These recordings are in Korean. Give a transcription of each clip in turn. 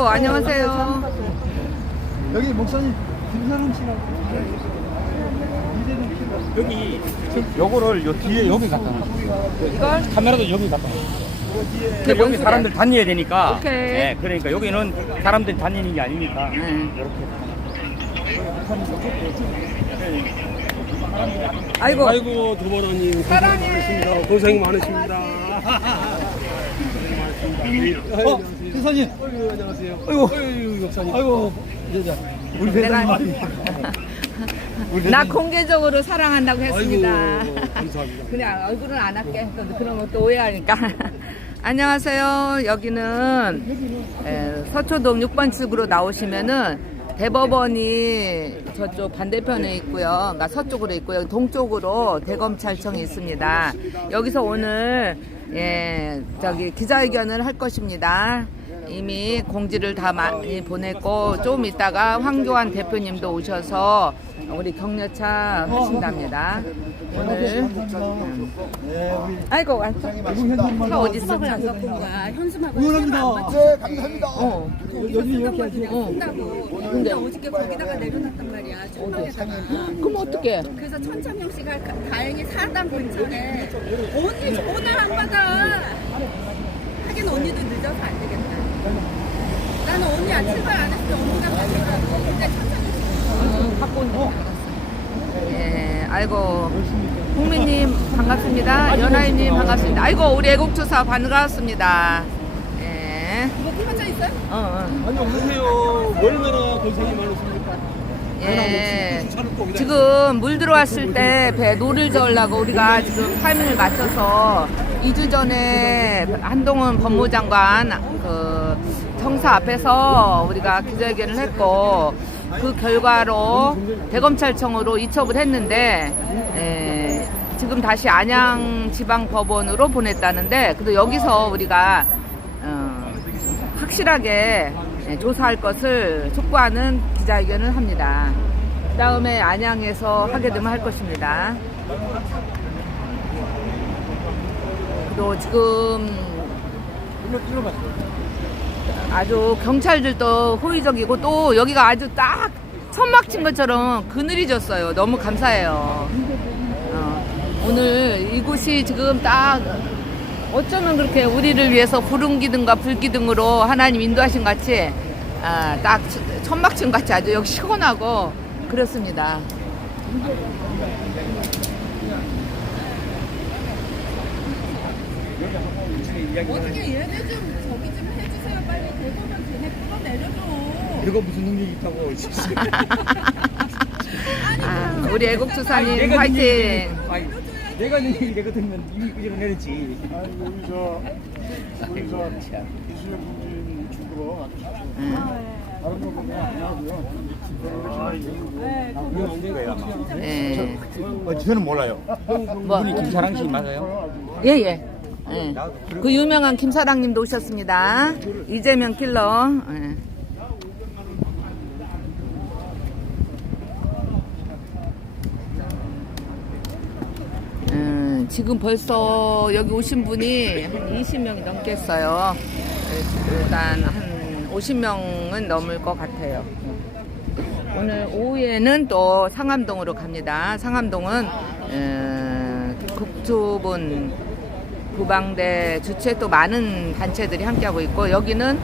안녕하세요. 여기 목사님 김사람 씨라고. 여기 요거를 요 뒤에 여기 갖다 놔. 이걸? 카메라도 여기 갖다 놔. 그게 뭔 여기 소리야? 사람들 다녀야 되니까. 오케이. 네, 그러니까 여기는 사람들이 다니는 게 아니니까. 이렇게. 아이고. 아이고 두보라님 사랑해. 고생 많으십니다. 세상님. 안녕하세요. 아이고. 아이고 역사님. 아이고. 여자. 우리 내가 회장님. 나 공개적으로 사랑한다고 했습니다. 아이고 감사합니다. 그냥 얼굴은 안 할게. 그러면 또 오해하니까. 안녕하세요. 여기는 서초동 6번 출구로 나오시면은 대법원이 저쪽 반대편에 있고요. 그러니까 서쪽으로 있고요. 동쪽으로 대검찰청이 있습니다. 여기서 오늘 저기 기자회견을 할 것입니다. 이미 공지를 다 많이 보냈고 좀 이따가 황교안 대표님도 오셔서 우리 격려차 하신답니다. 오늘 아이고 차 어디 있어? 응원합니다. 네, 감사합니다. 여기 이렇게 하시고. 근데 어저께 거기다가 내려놨단 말이야. 천막에다가. 그럼 어떡해? 그래서 천창영 씨가 다행히 사당 근처에 언니 전화 안 받아. 하긴 언니도 늦어서 안 되겠다. 나는 언니 출발 안 했을 때 언니가 가져가고 근데 천창영 씨 갖고 온다. 예, 아이고 국민님 반갑습니다. 연하인님 반갑습니다. 아이고 우리 애국조사 반갑습니다. 예. 이거 풀어져 있어요? 아니 오세요. 얼마나 고생이 많으십니까? 예. 지금 물 들어왔을 때 배 노를 저으려고 우리가 지금 타이밍을 맞춰서 2주 전에 한동훈 법무장관 그 청사 앞에서 우리가 기자회견을 했고 그 결과로 대검찰청으로 이첩을 했는데 지금 다시 안양지방법원으로 보냈다는데 그래도 여기서 우리가 확실하게 조사할 것을 촉구하는 기자회견을 합니다. 그 다음에 안양에서 하게 되면 할 것입니다. 그리고 지금 아주 경찰들도 호의적이고 또 여기가 아주 딱 천막 친 것처럼 그늘이 졌어요. 너무 감사해요. 오늘 이곳이 지금 딱 어쩌면 그렇게 우리를 위해서 구름기둥과 불기둥으로 하나님 인도하신 같이 딱 천막층 같이 아주 여기 시원하고 그렇습니다. 어떻게 얘네 좀 저기 좀 해주세요. 빨리 대법원 걔네 끌어내려줘. 이거 무슨 능력이 있다고. 우리 애국조사님 화이팅! 내가 내가 들면 이미 그대로 내렸지. 우리 이수영 군주님 축구로 아주 다른 거 보면 안 하고요. 네. 저는 몰라요. 뭐? 분이 김사랑 씨 맞아요? 예. 그 유명한 김사랑님도 오셨습니다. 이재명 킬러. 예. 지금 벌써 여기 오신 분이 한 20명이 넘겠어요. 일단 한 50명은 넘을 것 같아요. 오늘 오후에는 또 상암동으로 갑니다. 상암동은 국토본 구방대 주최 또 많은 단체들이 함께하고 있고 여기는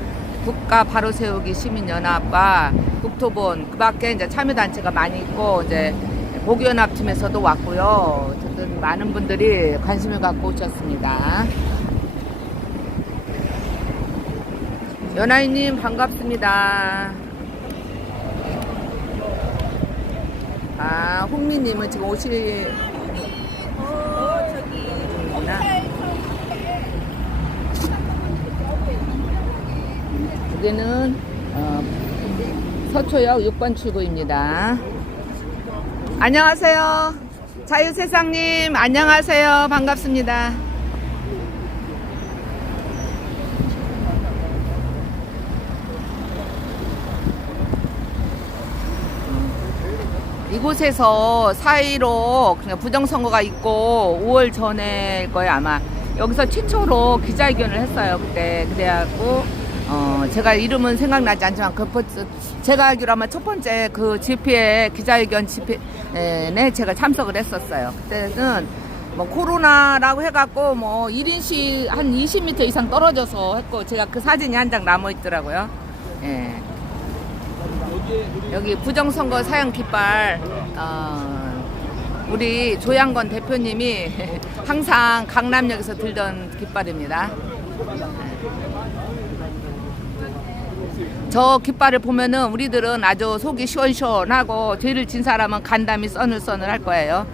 국가 바로 세우기 시민연합과 국토본 그 밖에 이제 참여단체가 많이 있고 이제 보기연합팀에서도 왔고요. 어쨌든 많은 분들이 관심을 갖고 오셨습니다. 연하이님 반갑습니다. 홍미님은 지금 오실 여기는 서초역 6번 출구입니다. 안녕하세요. 자유세상님 안녕하세요. 반갑습니다. 이곳에서 4.15 그냥 부정선거가 있고 5월 전일 거예요 아마. 여기서 최초로 기자회견을 했어요. 그때 그래갖고 제가 이름은 생각나지 않지만 제가 알기로 아마 첫 번째 그 집회에 기자회견 집회에 제가 참석을 했었어요. 그때는 뭐 코로나라고 해갖고 뭐 1인씩 한 20m 이상 떨어져서 했고 제가 그 사진이 한 장 남아 있더라고요. 예. 여기 부정선거 사형 깃발 우리 조양건 대표님이 항상 강남역에서 들던 깃발입니다. 저 깃발을 보면은 우리들은 아주 속이 시원시원하고 죄를 진 사람은 간담이 써늘써늘 할 거예요.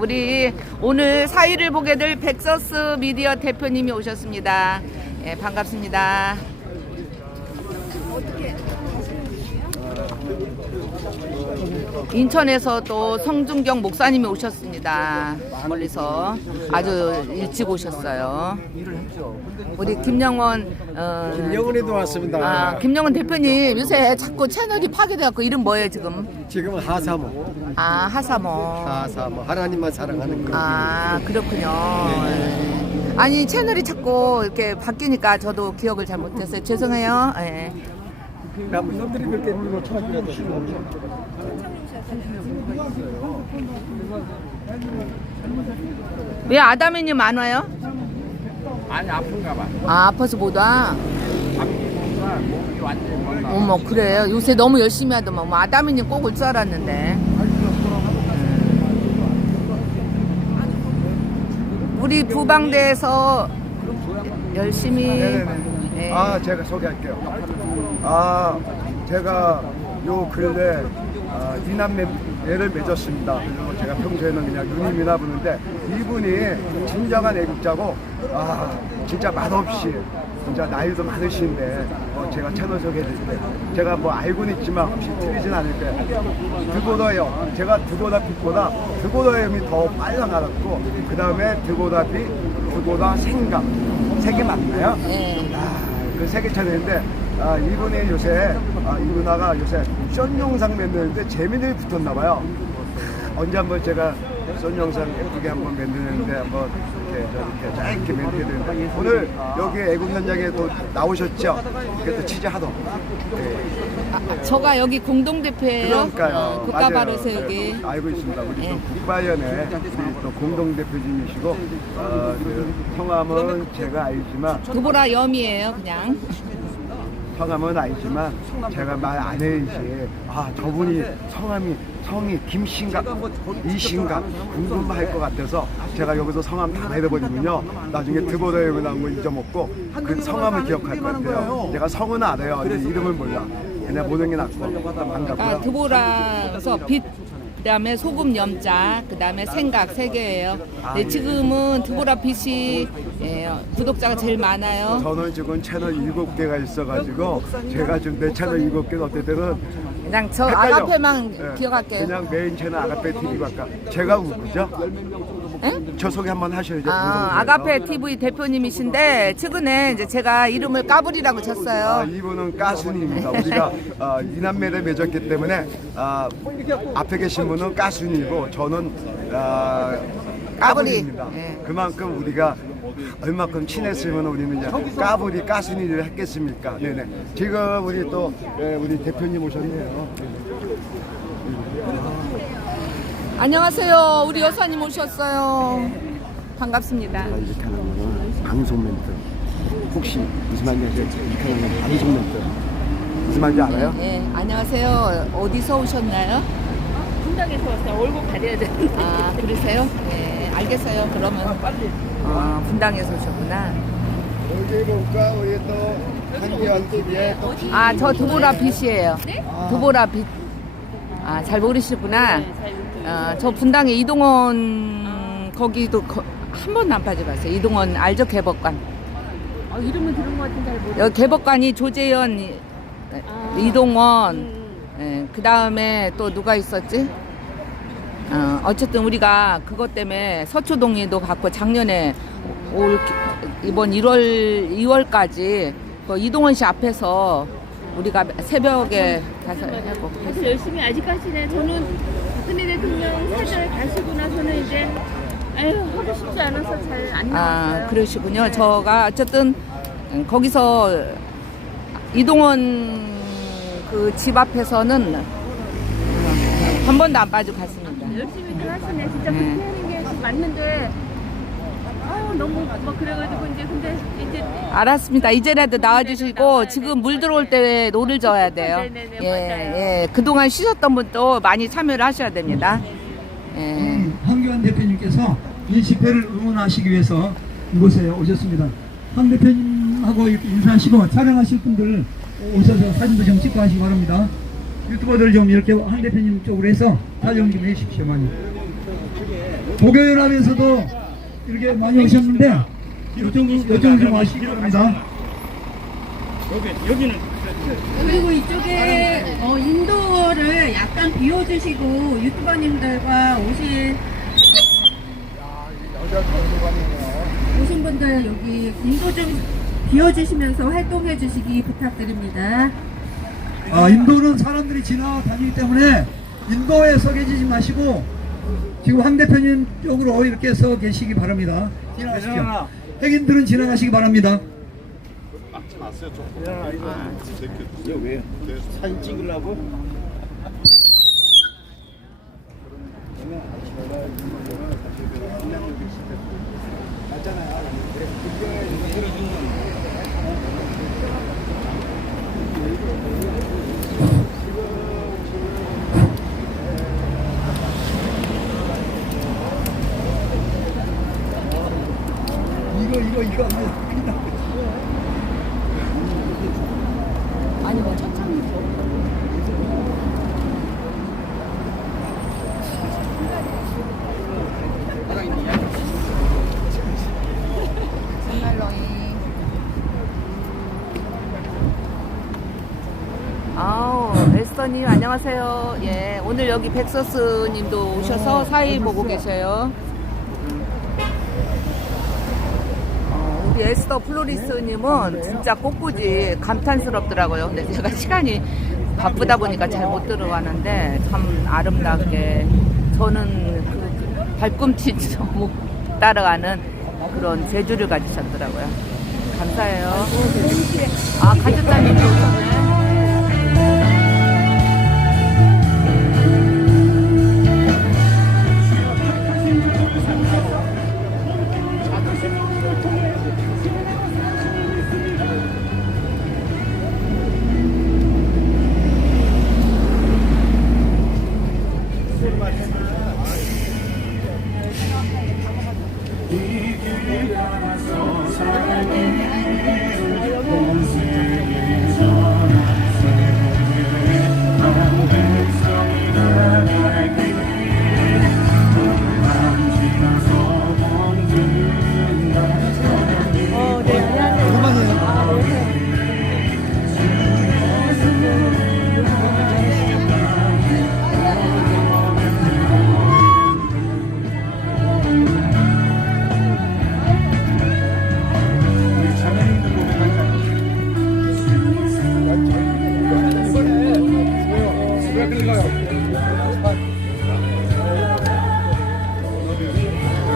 우리 오늘 사위를 보게 될 백서스 미디어 대표님이 오셨습니다. 예, 반갑습니다. 인천에서 또 성준경 목사님이 오셨습니다. 멀리서 아주 일찍 오셨어요. 우리 김영원 김영은이도 왔습니다. 김영원 대표님 요새 자꾸 채널이 파괴돼갖고 이름 뭐예요 지금? 지금은 하사모. 하사모. 하사모. 하나님만 사랑하는 거. 그렇군요. 네. 아니 채널이 자꾸 이렇게 바뀌니까 저도 기억을 잘 못했어요. 죄송해요. 네. 나무 놈들이 그렇게 물고 쳐주고 왜 아담이님 안 와요? 아니 아픈가 봐. 아파서 못 와. 몸이 완전 건강. 어머 그래요. 요새 너무 열심히 하더만. 뭐 아담이님 꼭 올 줄 알았는데. 우리 부방대에서 열심히. 네. 제가 소개할게요. 제가 요 근래 이남매를 맺었습니다. 그리고 제가 평소에는 그냥 누님이나 부르는데 이분이 진정한 애국자고 진짜 맛없이 진짜 나이도 많으신데 제가 채널 소개해드릴 때 제가 뭐 알고는 있지만 혹시 틀리진 않을 거예요. 드고더요. 제가 드고다 빛보다 드고더의 힘이 더 빨라 나갔고 그 다음에 드고다 빛, 드고다 생각 세 개 맞나요? 네. 그 세 개 채널인데 이분이 요새 이 누나가 요새 션 영상 만드는데 재미를 붙었나 봐요. 언제 한번 제가 션 영상 예쁘게 한번 만드는데 한번 이렇게 짧게 만들게 되는데 오늘 여기 애국 현장에 또 나오셨죠? 그게 또 취재하던. 저가 여기 공동대표예요. 그러니까요. 국가 바로 세우기. 알고 있습니다. 우리 또 국바연의 우리 또 공동대표님이시고 그 성함은 제가 알지만 두보라 염이에요 그냥. 성함은 알지만 제가 말 안 해야지 저분이 성이 김신가 이신가 궁금할 것 같아서 제가 여기서 성함 다 내려버리면요 나중에 드보다 여기 나온 거 잊어먹고 그 성함을 기억할 것 같아요. 제가 성은 알아요. 근데 이름을 몰라. 그냥 모든 게 낫고 반갑고요. 드보라에서 빛 그다음에 소금 염자, 그다음에 생각 세 개예요. 네, 지금은 드보라 빛이 구독자가 제일 많아요. 저는 지금 채널 7개가 있어가지고 제가 지금 내 채널 7개가 어떨 때는 그냥 저 헷갈려. 아가페만 기억할게요. 그냥 메인 채널 아가페 TV가 아까 제가 누구죠? 저 소개 한번 하셔야죠. 아가페 TV 대표님이신데 최근에 이제 제가 이름을 까불이라고 쳤어요. 이분은 가수님입니다. 우리가 이남매를 맺었기 때문에 앞에 계신 분은 가수님이고 저는 까불입니다. 네. 그만큼 우리가 얼마큼 친했으면 우리는 이제 까불이 가수니를 했겠습니까? 네네. 지금 우리 또 우리 대표님 오셨네요. 안녕하세요. 우리 여사님 오셨어요. 반갑습니다. 이렇게 하는 거는 방송 멘트. 혹시 무슨 말인지 아시죠? 이렇게 하는 건 방송 멘트. 무슨 말인지 알아요? 네, 안녕하세요. 어디서 오셨나요? 분당에서 왔어요. 얼굴 가려야 되는데. 그러세요? 네, 알겠어요. 그러면 분당에서 오셨구나. 여기 볼까? 우리 또 한기환 TV에 또 저 두보라 빛이에요. 두보라 빛. 잘 모르시구나. 저 분당에 이동원 거기도 한 번도 안 빠져봤어요. 이동원 알죠? 개법관. 이름은 들은 것 같은데 잘 모르겠어요. 여기 개법관이 조재현, 이동원, 그 다음에 또 누가 있었지? 어쨌든 우리가 그것 때문에 서초동에도 갔고 작년에 이번 2월까지 그 이동원 씨 앞에서 우리가 새벽에 가서 하고 사실 열심히 아직 하시네. 저는 박근혜 대통령 사절 가시고 나서는 이제 하고 싶지 않아서 잘 안 나왔어요. 그러시군요. 저가 어쨌든 거기서 이동원 그 집 앞에서는 한 번도 안 빠지고 갔습니다. 열심히 하시네. 진짜 네. 그렇게 하는 게 맞는데 너무 막 그래가지고 이제 근데 이제 알았습니다. 이제라도 나와주시고 지금 물 들어올 때 노를 져야 돼요. 네네네, 예, 맞아요. 예. 그동안 쉬셨던 분도 많이 참여를 하셔야 됩니다. 예. 황교안 대표님께서 이 집회를 응원하시기 위해서 이곳에 오셨습니다. 황 대표님하고 이렇게 인사하시고 촬영하실 분들 오셔서 사진도 좀 찍고 하시기 바랍니다. 유튜버들 좀 이렇게 황 대표님 쪽으로 해서 촬영 좀 해주십시오. 많이. 고교연합에서도 이렇게 많이 오셨는데 이쪽으로 좀 와시기 바랍니다. 여기는 그리고 이쪽에 인도어를 약간 비워주시고 유튜버님들과 오신 분들 여기 인도 좀 비워주시면서 활동해 주시기 부탁드립니다. 인도는 사람들이 지나다니기 때문에 인도에 서 계시지 마시고 지금 황 대표님 쪽으로 이렇게 서 계시기 바랍니다. 지나가시죠. 백인들은 지나가시기 바랍니다. 왜? 사진 찍으려고? 이거 아니 뭐 천천히 아우 에스터님 안녕하세요. 예 오늘 여기 백서스님도 오셔서 사이 보고 계셔요. 우리 에스더 플로리스님은 진짜 꽃꽂이 감탄스럽더라고요. 근데 제가 시간이 바쁘다 보니까 잘 못 들어가는데 참 아름답게 저는 그 발꿈치 너무 따라가는 그런 재주를 가지셨더라고요. 감사해요. 아 가족자님도 오셨네.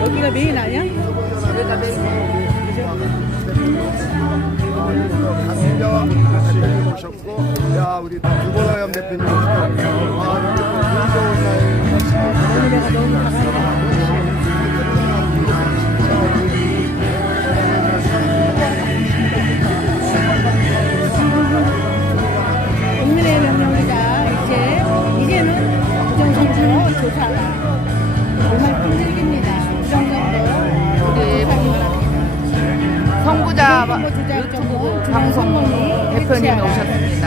여기가 메인 아니야? 여기가 메인. 강민정 대표님 오셨고, 야 우리 두보라염 대표님 오셨고, 국민의 명령이다. 이제는 부정선거 조사가 정말 끈질깁니다. 부정선거 우리 성부자 유튜브 방송 대표님이 오셨습니다.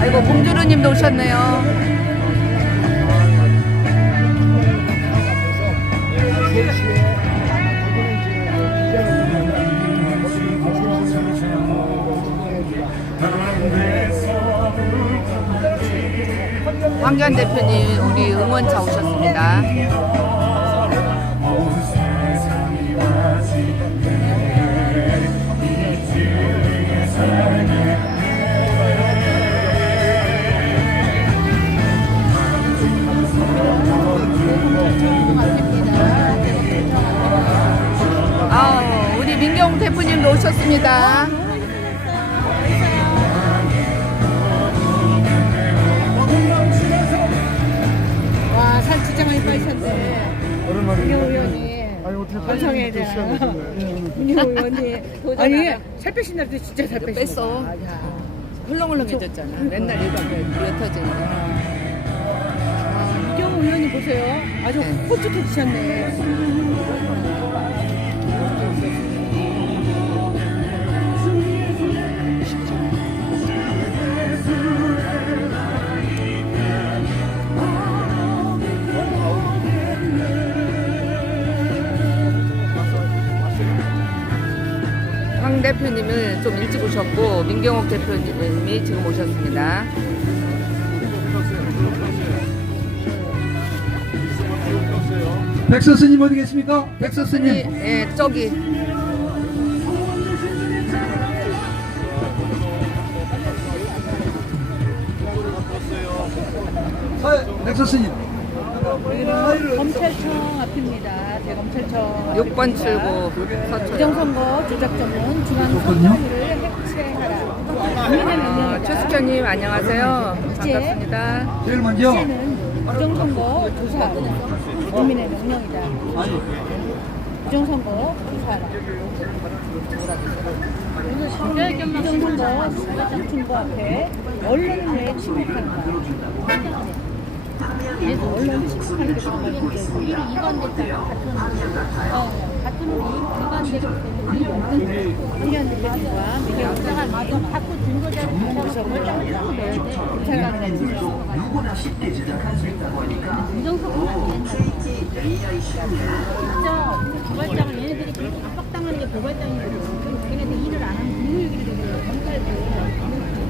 아이고 봉주루님도 오셨네요. 황교안 대표님 우리 응원차 오셨습니다. 우리 민경 대표님도 오셨습니다. 와, 살 진짜 많이 빠지셨네. 오랜만에. 민경 의원이. 아니 어떻게 건성에 대한 민경 의원이 아니 살 빼신다고 진짜 살 빼신 뺐어. 훌렁훌렁해졌잖아. 맨날 이거 옅어지는데. 민경 의원님 보세요. 아주 홀쭉해지셨네. 황 대표님은 좀 일찍 오셨고 민경옥 대표님이 지금 오셨습니다. 백서스님 어디 계십니까? 백서스님. 예, 저기 백서스님. 검찰청 앞입니다. 대검찰청. 6번 출구 서초요. 부정선거 조작 전문 중앙선거위를 해체하라. 국민의 명령이다. 최수천님 안녕하세요. 이제 반갑습니다. 제일 먼저. 이제는 부정선거 조사 국민의 명령이다. 부정선거 조사하라. 부정선거 중부 앞에 언론을 왜 침묵하는가? 언론 침묵하는 게 정말 문제고. 일이 이관됐잖아. 같은 우리 이관됐기 황교안 대표님과 민경사가 자꾸 증거자료 그래서 결정을 내야 돼. 검찰관에 누구나 쉽게 제작할 수 있다고 하니까 진짜 고발장을 얘네들이 그렇게 압박당하는 게 고발장이거든. 걔네들 일을 안 하면 공무유기를 되거든. 검찰도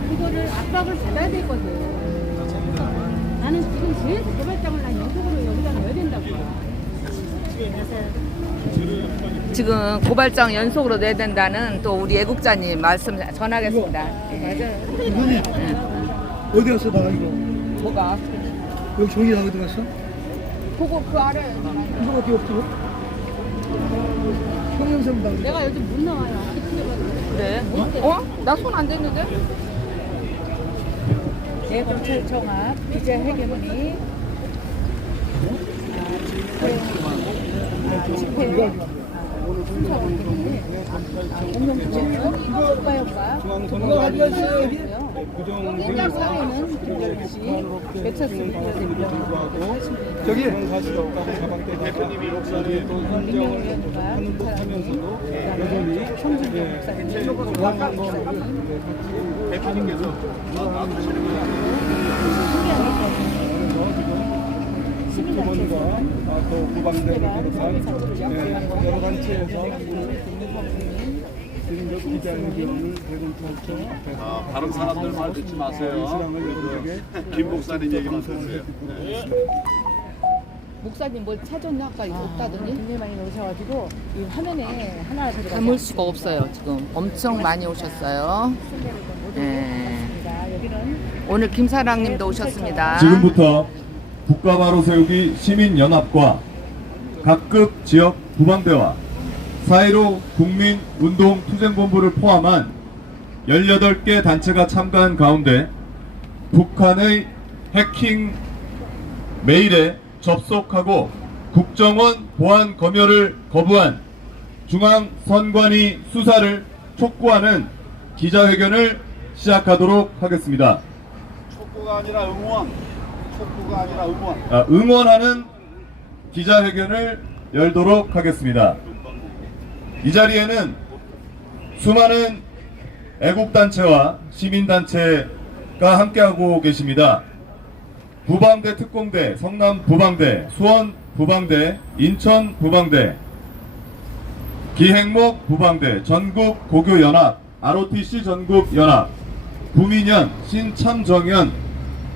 그거를 압박을 받아야 되거든. 나는 지금 계속 고발장을 난 연속으로 여기다 넣어야 된다고. 지금 고발장 연속으로 내야 된다는 또 우리 애국자님 말씀 전하겠습니다. 이분이 어디 갔어 나 이거? 뭐가? 여기 종이 다 어디 갔어? 그거 그 아래 이거밖에 없어. 형용사입니다. 내가 요즘 못 나와요. 그래? 어? 나 손 안 댔는데? 대검찰청 앞 기자회견문이 집회 순서원들이 공명부재는 국가효과 사회는 김정일 씨, 백서스 대표님 저기 대표님이 목사님 또 민경 의원과 하면서도 성준경 목사님 대표님께서 시민단체에서 또 구방대를 비롯한 여러 단체에서 지금 기자회견을 대검찰청 앞에서 다른 사람들 말 듣지 마세요. 김 목사님 얘기만 들으세요. 목사님 뭘 찾았나? 아까 없다더니? 굉장히 많이 오셔가지고 이 화면에 하나 들어가서 담을 수가 없어요. 지금 엄청 많이 오셨어요. 네. 여기는 오늘 김사랑님도 오셨습니다. 지금부터 국가바로 세우기 시민연합과 각급 지역 부방대와 4.15 국민운동투쟁본부를 포함한 18개 단체가 참가한 가운데 북한의 해킹 메일에 접속하고 국정원 보안 검열을 거부한 중앙선관위 수사를 촉구하는 기자회견을 시작하도록 하겠습니다. 촉구가 아니라 응원. 촉구가 아니라 응원. 응원하는 기자회견을 열도록 하겠습니다. 이 자리에는 수많은 애국단체와 시민단체가 함께하고 계십니다. 부방대 특공대, 성남 부방대, 수원 부방대, 인천 부방대, 기행목 부방대, 전국 고교연합, ROTC 전국연합, 구민연, 신참정연,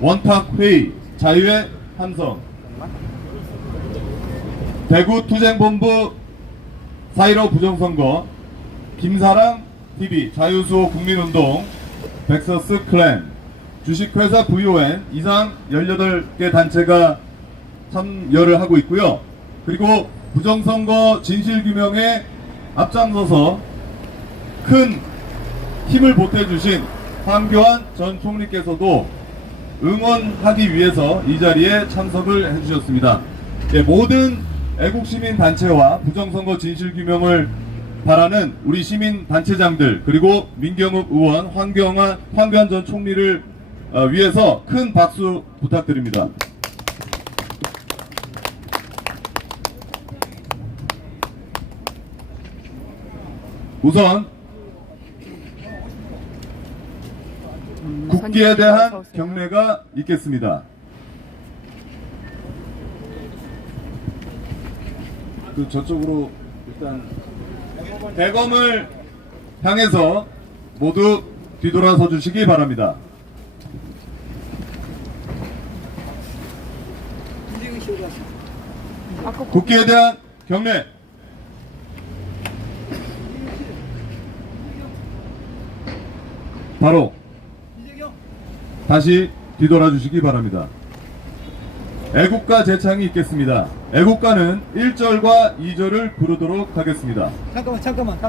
원탁회의, 자유의 함성, 대구투쟁본부 4.15 부정선거, 김사랑 TV, 자유수호 국민운동, 벡서스 클랜, 주식회사 VON 이상 18개 단체가 참여를 하고 있고요. 그리고 부정선거 진실규명에 앞장서서 큰 힘을 보태주신 황교안 전 총리께서도 응원하기 위해서 이 자리에 참석을 해주셨습니다. 네, 모든 애국시민 단체와 부정선거 진실규명을 바라는 우리 시민 단체장들 그리고 민경욱 의원, 황교안 전 총리를 위해서 큰 박수 부탁드립니다. 우선 국기에 대한 경례가 있겠습니다. 그 저쪽으로 일단 대검을 향해서 모두 뒤돌아서 주시기 바랍니다. 국기에 대한 경례. 바로 다시 뒤돌아 주시기 바랍니다. 애국가 제창이 있겠습니다. 애국가는 1절과 2절을 부르도록 하겠습니다. 잠깐만.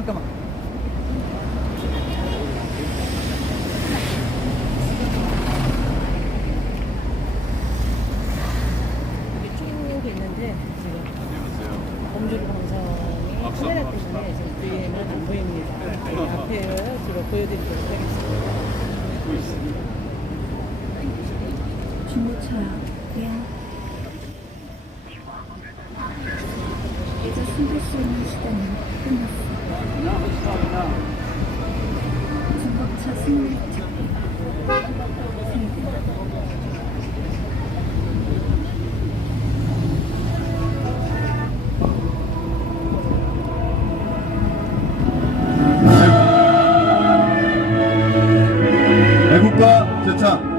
이게 쭉 있는데 지금 범주를 방송이 카메라 때문에 지금 뒤에는 안 보입니다. 앞에를 제가 보여드리도록 하겠습니다. 중고차야. 이제 숨길 수 있는 시간이 끝났어. 중고차 승리차. 애국가 제창.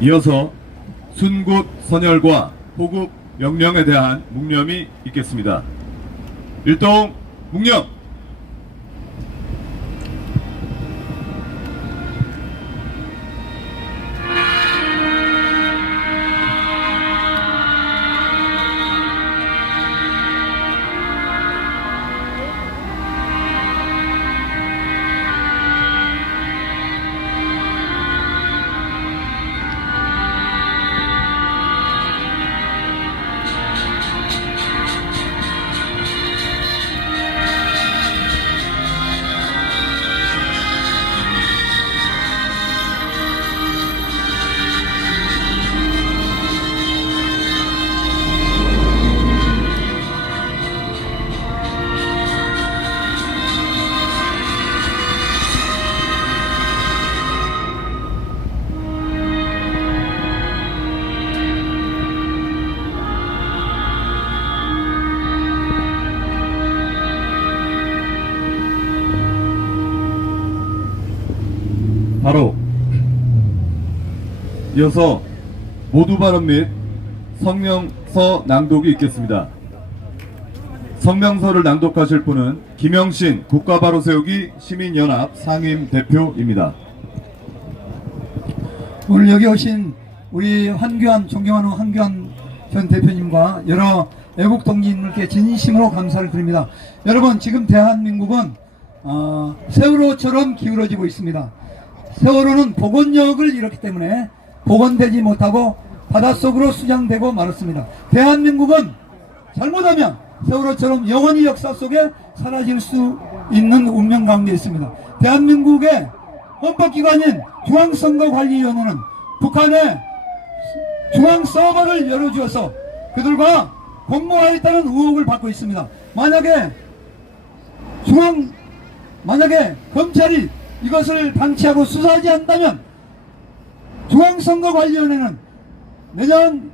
이어서 순굿 선열과 호국 명령에 대한 묵념이 있겠습니다. 일동 묵념. 바로 이어서 모두 발언 및 성명서 낭독이 있겠습니다. 성명서를 낭독하실 분은 김영신 국가바로세우기 시민연합 상임 대표입니다. 오늘 여기 오신 우리 한규환, 존경하는 한규환 전 대표님과 여러 애국 동지님들께 진심으로 감사를 드립니다. 여러분, 지금 대한민국은 세월호처럼 기울어지고 있습니다. 세월호는 복원력을 잃었기 때문에 복원되지 못하고 바닷속으로 수장되고 말았습니다. 대한민국은 잘못하면 세월호처럼 영원히 역사 속에 사라질 수 있는 운명 가운데 있습니다. 대한민국의 헌법기관인 중앙선거관리위원회는 북한에 중앙 서버를 열어주어서 그들과 공모하였다는 의혹을 받고 있습니다. 만약에 검찰이 이것을 방치하고 수사하지 않는다면 중앙선거관리위원회는 내년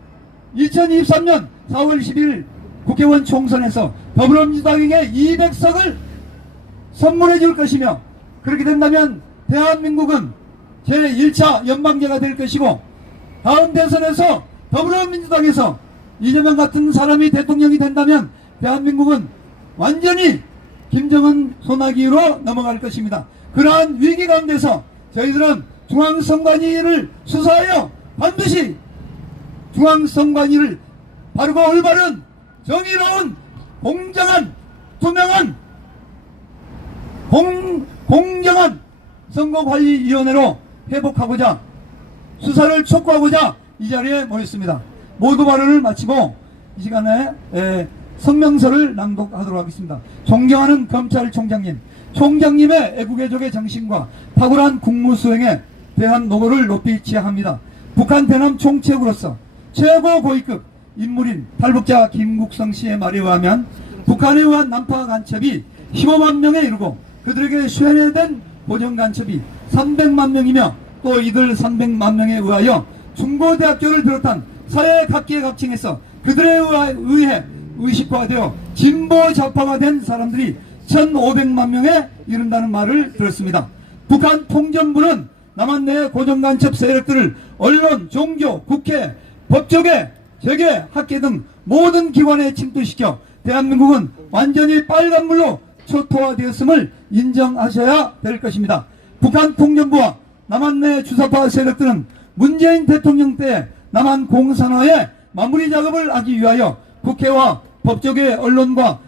2023년 4월 10일 국회의원 총선에서 더불어민주당에게 200석을 선물해 줄 것이며, 그렇게 된다면 대한민국은 제1차 연방제가 될 것이고, 다음 대선에서 더불어민주당에서 이재명 같은 사람이 대통령이 된다면 대한민국은 완전히 김정은 소나기로 넘어갈 것입니다. 그러한 위기 가운데서 저희들은 중앙선관위를 수사하여 반드시 중앙선관위를 바르고 올바른 정의로운 공정한 투명한 공정한 선거관리위원회로 회복하고자 수사를 촉구하고자 이 자리에 모였습니다. 모두 발언을 마치고 이 시간에 성명서를 낭독하도록 하겠습니다. 존경하는 검찰총장님, 총장님의 애국애족의 정신과 탁월한 국무수행에 대한 노고를 높이 지향합니다. 북한 대남 총책으로서 최고 고위급 인물인 탈북자 김국성 씨의 말에 의하면 북한에 의한 난파 간첩이 15만 명에 이르고 그들에게 수행된 고정 간첩이 300만 명이며 또 이들 300만 명에 의하여 중고대학교를 비롯한 사회 각계 각층에서 그들에 의해 의식화되어 진보 좌파가 된 사람들이 1500만 명에 이른다는 말을 들었습니다. 북한 통전부는 남한 내 고정간첩 세력들을 언론, 종교, 국회, 법조계, 재계, 학계 등 모든 기관에 침투시켜 대한민국은 완전히 빨간물로 초토화되었음을 인정하셔야 될 것입니다. 북한 통전부와 남한 내 주사파 세력들은 문재인 대통령 때 남한 공산화의 마무리 작업을 하기 위하여 국회와 법조계, 언론과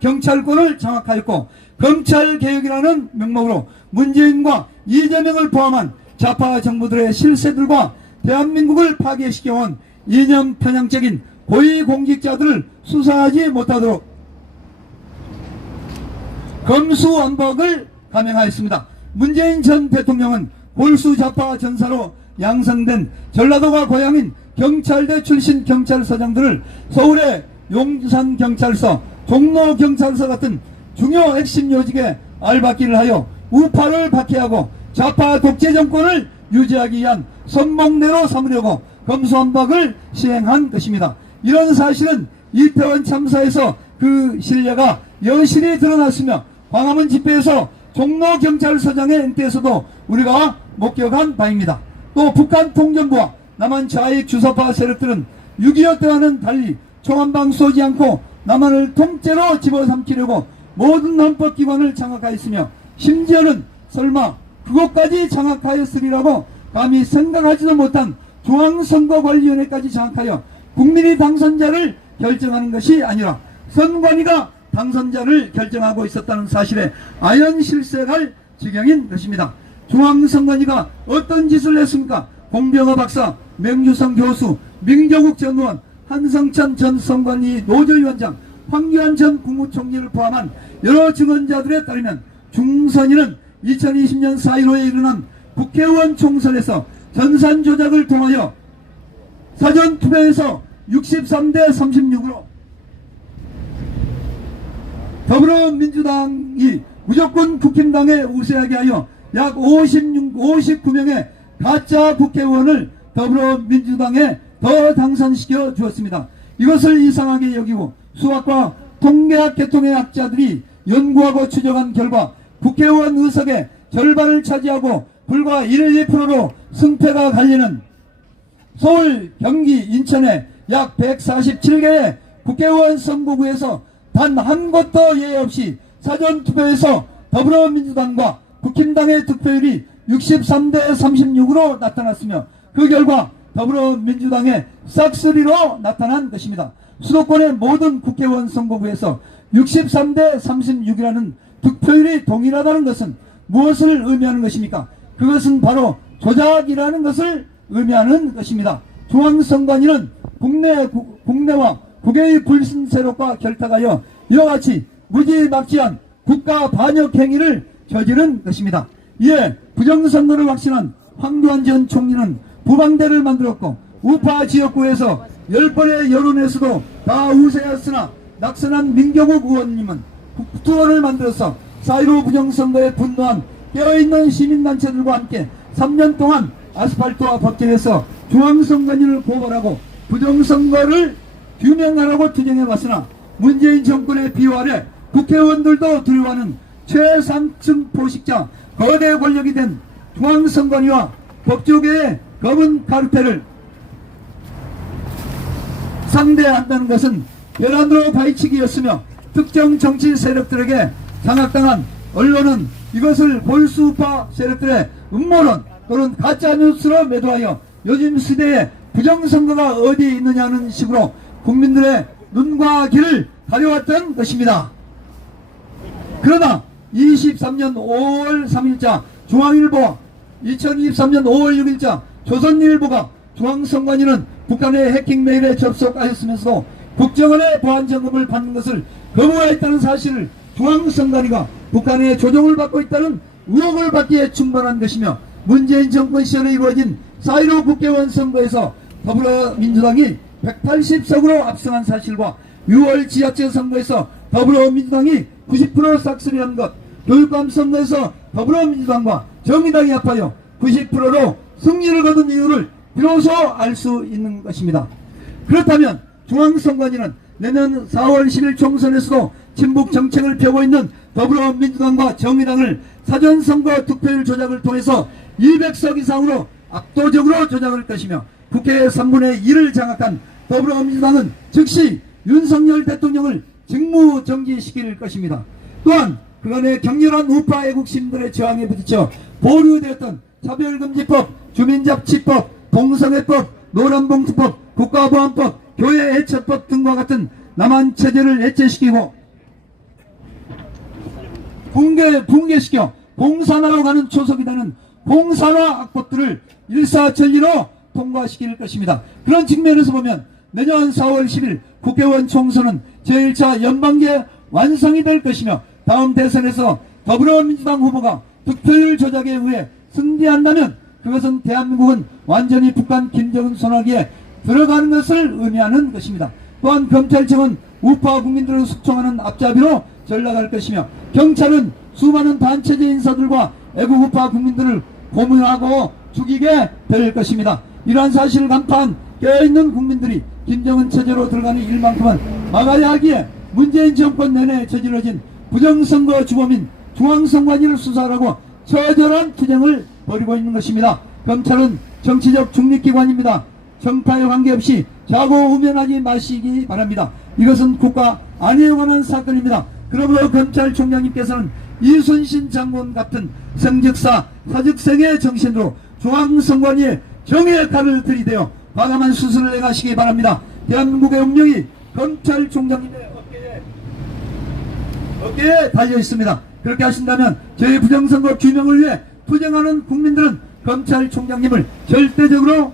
경찰권을 장악하였고, 검찰개혁이라는 명목으로 문재인과 이재명을 포함한 좌파 정부들의 실세들과 대한민국을 파괴시켜온 이념 편향적인 고위공직자들을 수사하지 못하도록 검수완박을 감행하였습니다. 문재인 전 대통령은 골수 좌파 전사로 양성된 전라도가 고향인 경찰대 출신 경찰서장들을 서울의 용산경찰서, 종로경찰서 같은 중요 핵심 요직에 알박기를 하여 우파를 박해하고 좌파 독재 정권을 유지하기 위한 선봉대로 삼으려고 검수완박을 시행한 것입니다. 이런 사실은 이태원 참사에서 그 신뢰가 여실히 드러났으며 광화문 집회에서 종로경찰서장의 행태에서도 우리가 목격한 바입니다. 또 북한 통전부와 남한 좌익 주사파 세력들은 6.25 때와는 달리 총 한 방 쏘지 않고 남한을 통째로 집어삼키려고 모든 헌법기관을 장악하였으며 심지어는 설마 그것까지 장악하였으리라고 감히 생각하지도 못한 중앙선거관리위원회까지 장악하여 국민이 당선자를 결정하는 것이 아니라 선관위가 당선자를 결정하고 있었다는 사실에 아연실색할 지경인 것입니다. 중앙선관위가 어떤 짓을 했습니까? 공병호 박사, 맹주성 교수, 민경욱 전 의원, 한성찬 전 선관위 노조위원장, 황교안 전 국무총리를 포함한 여러 증언자들에 따르면 중선위는 2020년 4.15에 일어난 국회의원 총선에서 전산 조작을 통하여 사전투표에서 63대 36으로 더불어민주당이 무조건 국힘당에 우세하게 하여 약 59명의 가짜 국회의원을 더불어민주당에 더 당선시켜 주었습니다. 이것을 이상하게 여기고 수학과 통계학 계통의 학자들이 연구하고 추적한 결과 국회의원 의석의 절반을 차지하고 불과 1~2%로 승패가 갈리는 서울, 경기, 인천의 약 147개의 국회의원 선거구에서 단 한 곳도 예외 없이 사전투표에서 더불어민주당과 국힘당의 득표율이 63대 36으로 나타났으며 그 결과 더불어민주당의 싹쓸이로 나타난 것입니다. 수도권의 모든 국회의원 선거구에서 63대 36이라는 득표율이 동일하다는 것은 무엇을 의미하는 것입니까? 그것은 바로 조작이라는 것을 의미하는 것입니다. 중앙선관위는 국내와 국외의 불신 세력과 결탁하여 이와 같이 무지막지한 국가 반역 행위를 저지른 것입니다. 이에 부정선거를 확신한 황교안 전 총리는 부방대를 만들었고 우파 지역구에서 10번의 여론에서도 다 우세했으나 낙선한 민경욱 의원님은 국투원을 만들어서 4.15 부정선거에 분노한 깨어있는 시민단체들과 함께 3년 동안 아스팔트와 법정에서 중앙선관위를 고발하고 부정선거를 규명하라고 투쟁해왔으나 문재인 정권의 비호 아래 국회의원들도 두려워하는 최상층 포식자 거대 권력이 된 중앙선관위와 법조계의 검은 카르텔을 상대한다는 것은 배란으로 파헤치기였으며 특정 정치 세력들에게 장악당한 언론은 이것을 볼수우파 세력들의 음모론 또는 가짜뉴스로 매도하여 요즘 시대에 부정선거가 어디 있느냐는 식으로 국민들의 눈과 귀를 가려왔던 것입니다. 그러나 23년 5월 3일자 중앙일보와 2023년 5월 6일자 조선일보가 중앙선관위는 북한의 해킹 메일에 접속하였으면서도 국정원의 보안점검을 받는 것을 거부하였다는 사실을 중앙선관위가 북한의 조종을 받고 있다는 의혹을 받기에 충분한 것이며 문재인 정권 시절에 이루어진 4.15 국회의원 선거에서 더불어민주당이 180석으로 압승한 사실과 6월 지자체 선거에서 더불어민주당이 90% 싹쓸이한 것, 교육감 선거에서 더불어민주당과 정의당이 합하여 90%로 승리를 거둔 이유를 비로소 알 수 있는 것입니다. 그렇다면 중앙선관위는 내년 4월 10일 총선에서도 친북 정책을 펴고 있는 더불어민주당과 정의당을 사전선거 득표율 조작을 통해서 200석 이상으로 압도적으로 조작할 것이며 국회 3분의 1을 장악한 더불어민주당은 즉시 윤석열 대통령을 직무정지시킬 것입니다. 또한 그간의 격렬한 우파 애국심들의 저항에 부딪혀 보류되었던 차별금지법, 주민잡지법, 동성애법, 노란봉투법, 국가보안법, 교회해체법 등과 같은 남한 체제를 해체시키고 붕괴시켜 공산화로 가는 초석이 되는 공산화 악법들을 일사천리로 통과시킬 것입니다. 그런 측면에서 보면 내년 4월 10일 국회의원 총선은 제1차 연방제 완성이 될 것이며 다음 대선에서 더불어민주당 후보가 득표율 조작에 의해 승리한다면 그것은 대한민국은 완전히 북한 김정은 손아귀에 들어가는 것을 의미하는 것입니다. 또한 검찰청은 우파 국민들을 숙청하는 앞잡이로 전락할 것이며 경찰은 수많은 반체제 인사들과 애국 우파 국민들을 고문하고 죽이게 될 것입니다. 이러한 사실을 간파한 깨어있는 국민들이 김정은 체제로 들어가는 일만큼은 막아야 하기에 문재인 정권 내내 저질러진 부정선거 주범인 중앙선관위를 수사하라고 처절한 투쟁을 벌이고 있는 것입니다. 검찰은 정치적 중립기관입니다. 정파에 관계없이 좌고우면하지 마시기 바랍니다. 이것은 국가 안위에 관한 사건입니다. 그러므로 검찰총장님께서는 이순신 장군 같은 성직사 사직생의 정신으로 중앙선관위에 정의의 칼을 들이대어 과감한 수순을 내가시기 바랍니다. 대한민국의 운명이 검찰총장님의 어깨에 달려 있습니다. 그렇게 하신다면 저희 부정선거 규명을 위해 투쟁하는 국민들은 검찰총장님을 절대적으로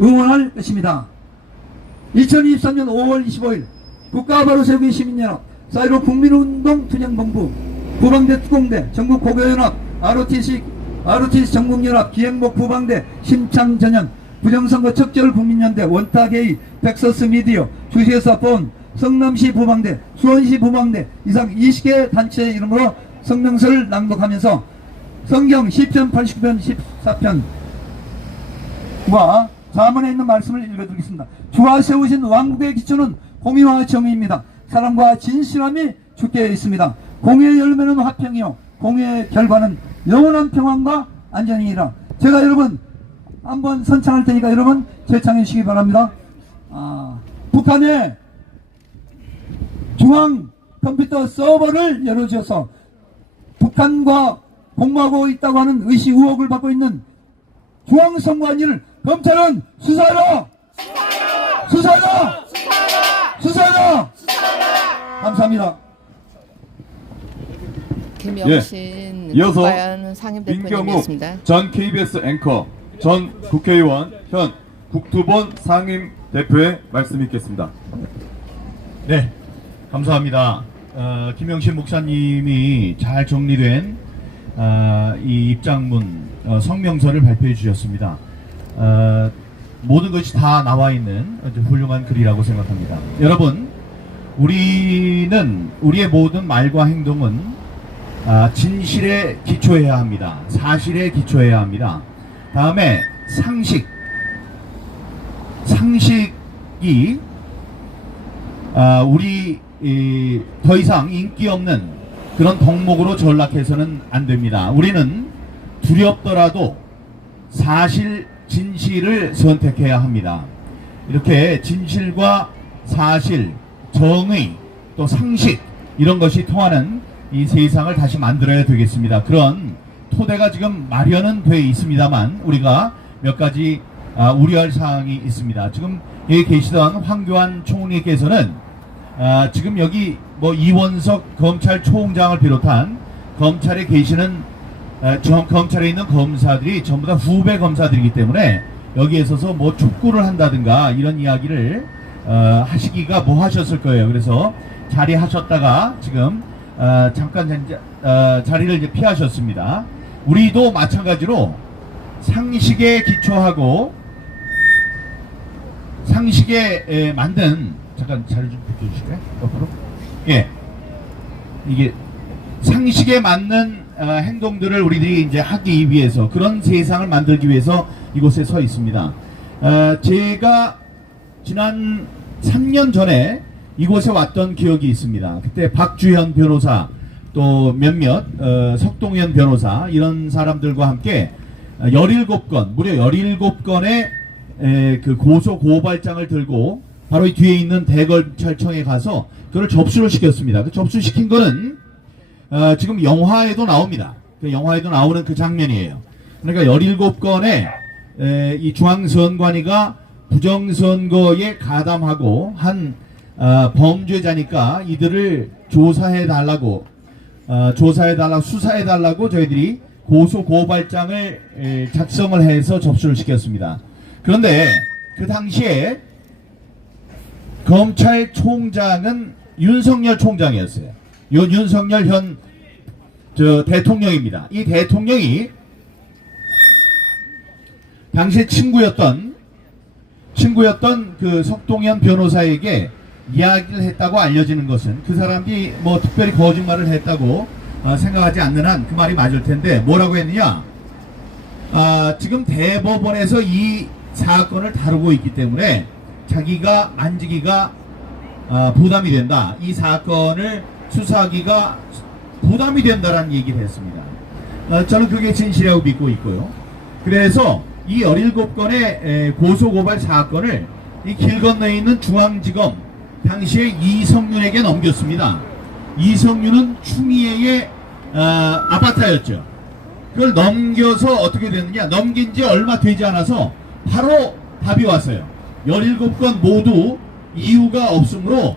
응원할 것입니다. 2023년 5월 25일 국가 바로 세우기 시민연합 4.15 국민운동 투쟁본부 부방대 특공대 전국고교연합 ROTC 전국연합 기행목 부방대 심창전연 부정선거 척결 국민연대 원탁회의 텍사스 미디어 주식회사 본 성남시 부방대 수원시 부방대 이상 20개 단체 이름으로 성명서를 낭독하면서 성경 10편 89편 14편과 자문에 있는 말씀을 읽어드리겠습니다. 주가 세우신 왕국의 기초는 공의와 정의입니다. 사랑과 진실함이 주께 있습니다. 공의의 열매는 화평이요 공의의 결과는 영원한 평안과 안전이니라. 제가 여러분 한번 선창할 테니까 여러분 제창해 주시기 바랍니다. 북한의 중앙 컴퓨터 서버를 열어주셔서 북한과 공모하고 있다고 하는 의시 의혹을 받고 있는 중앙선관위를 검찰은 수사하라! 수사하라! 수사하라! 감사합니다. 김영신 이어서 국가연 상임 민경욱 대표님이었습니다. 전 KBS 앵커, 전 국회의원, 현 국토본 상임 대표의 말씀이 있겠습니다. 네, 감사합니다. 김영신 목사님이 잘 정리된 이 입장문 성명서를 발표해 주셨습니다. 모든 것이 다 나와 있는 훌륭한 글이라고 생각합니다. 여러분, 우리는 우리의 모든 말과 행동은 진실에 기초해야 합니다. 사실에 기초해야 합니다. 다음에 상식이 우리 더 이상 인기 없는 그런 덕목으로 전락해서는 안 됩니다. 우리는 두렵더라도 사실, 진실을 선택해야 합니다. 이렇게 진실과 사실, 정의, 또 상식 이런 것이 통하는 이 세상을 다시 만들어야 되겠습니다. 그런 토대가 지금 마련은 돼 있습니다만 우리가 몇 가지 우려할 사항이 있습니다. 지금 여기 계시던 황교안 총리께서는 지금 여기 뭐 이원석 검찰총장을 비롯한 검찰에 계시는 검찰에 있는 검사들이 전부 다 후배 검사들이기 때문에 여기에 서서 뭐 촉구를 한다든가 이런 이야기를 하시기가 뭐 하셨을 거예요. 그래서 자리하셨다가 지금 잠깐 자리를 이제 피하셨습니다. 우리도 마찬가지로 상식에 기초하고 상식에 만든 잠깐 자리 좀 비켜주실까요? 옆으로. 예, 이게 상식에 맞는 행동들을 우리들이 이제 하기 위해서 그런 세상을 만들기 위해서 이곳에 서 있습니다. 제가 지난 3년 전에 이곳에 왔던 기억이 있습니다. 그때 박주현 변호사 또 몇몇 석동현 변호사 이런 사람들과 함께 17건 무려 17건의 그 고소 고발장을 들고 바로 이 뒤에 있는 대검찰청에 가서 그걸 접수를 시켰습니다. 그 접수시킨 거는 지금 영화에도 나옵니다. 그 영화에도 나오는 그 장면이에요. 그러니까 17건의 이 중앙선관위가 부정선거에 가담하고 한 범죄자니까 이들을 조사해달라고 수사해달라고 저희들이 고소고발장을 작성을 해서 접수를 시켰습니다. 그런데 그 당시에 검찰총장은 윤석열 총장이었어요. 윤석열 현 대통령입니다. 이 대통령이 당시에 친구였던 그 석동현 변호사에게 이야기를 했다고 알려지는 것은 그 사람이 뭐 특별히 거짓말을 했다고 생각하지 않는 한 그 말이 맞을 텐데 뭐라고 했느냐? 지금 대법원에서 이 사건을 다루고 있기 때문에 자기가 만지기가 부담이 된다. 이 사건을 수사하기가 부담이 된다라는 얘기를 했습니다. 저는 그게 진실이라고 믿고 있고요. 그래서 이 17건의 고소고발 사건을 이 길 건너에 있는 중앙지검 당시에 이성윤에게 넘겼습니다. 이성윤은 추미애의 아바타였죠. 그걸 넘겨서 어떻게 됐느냐, 넘긴 지 얼마 되지 않아서 바로 답이 왔어요. 17건 모두 이유가 없으므로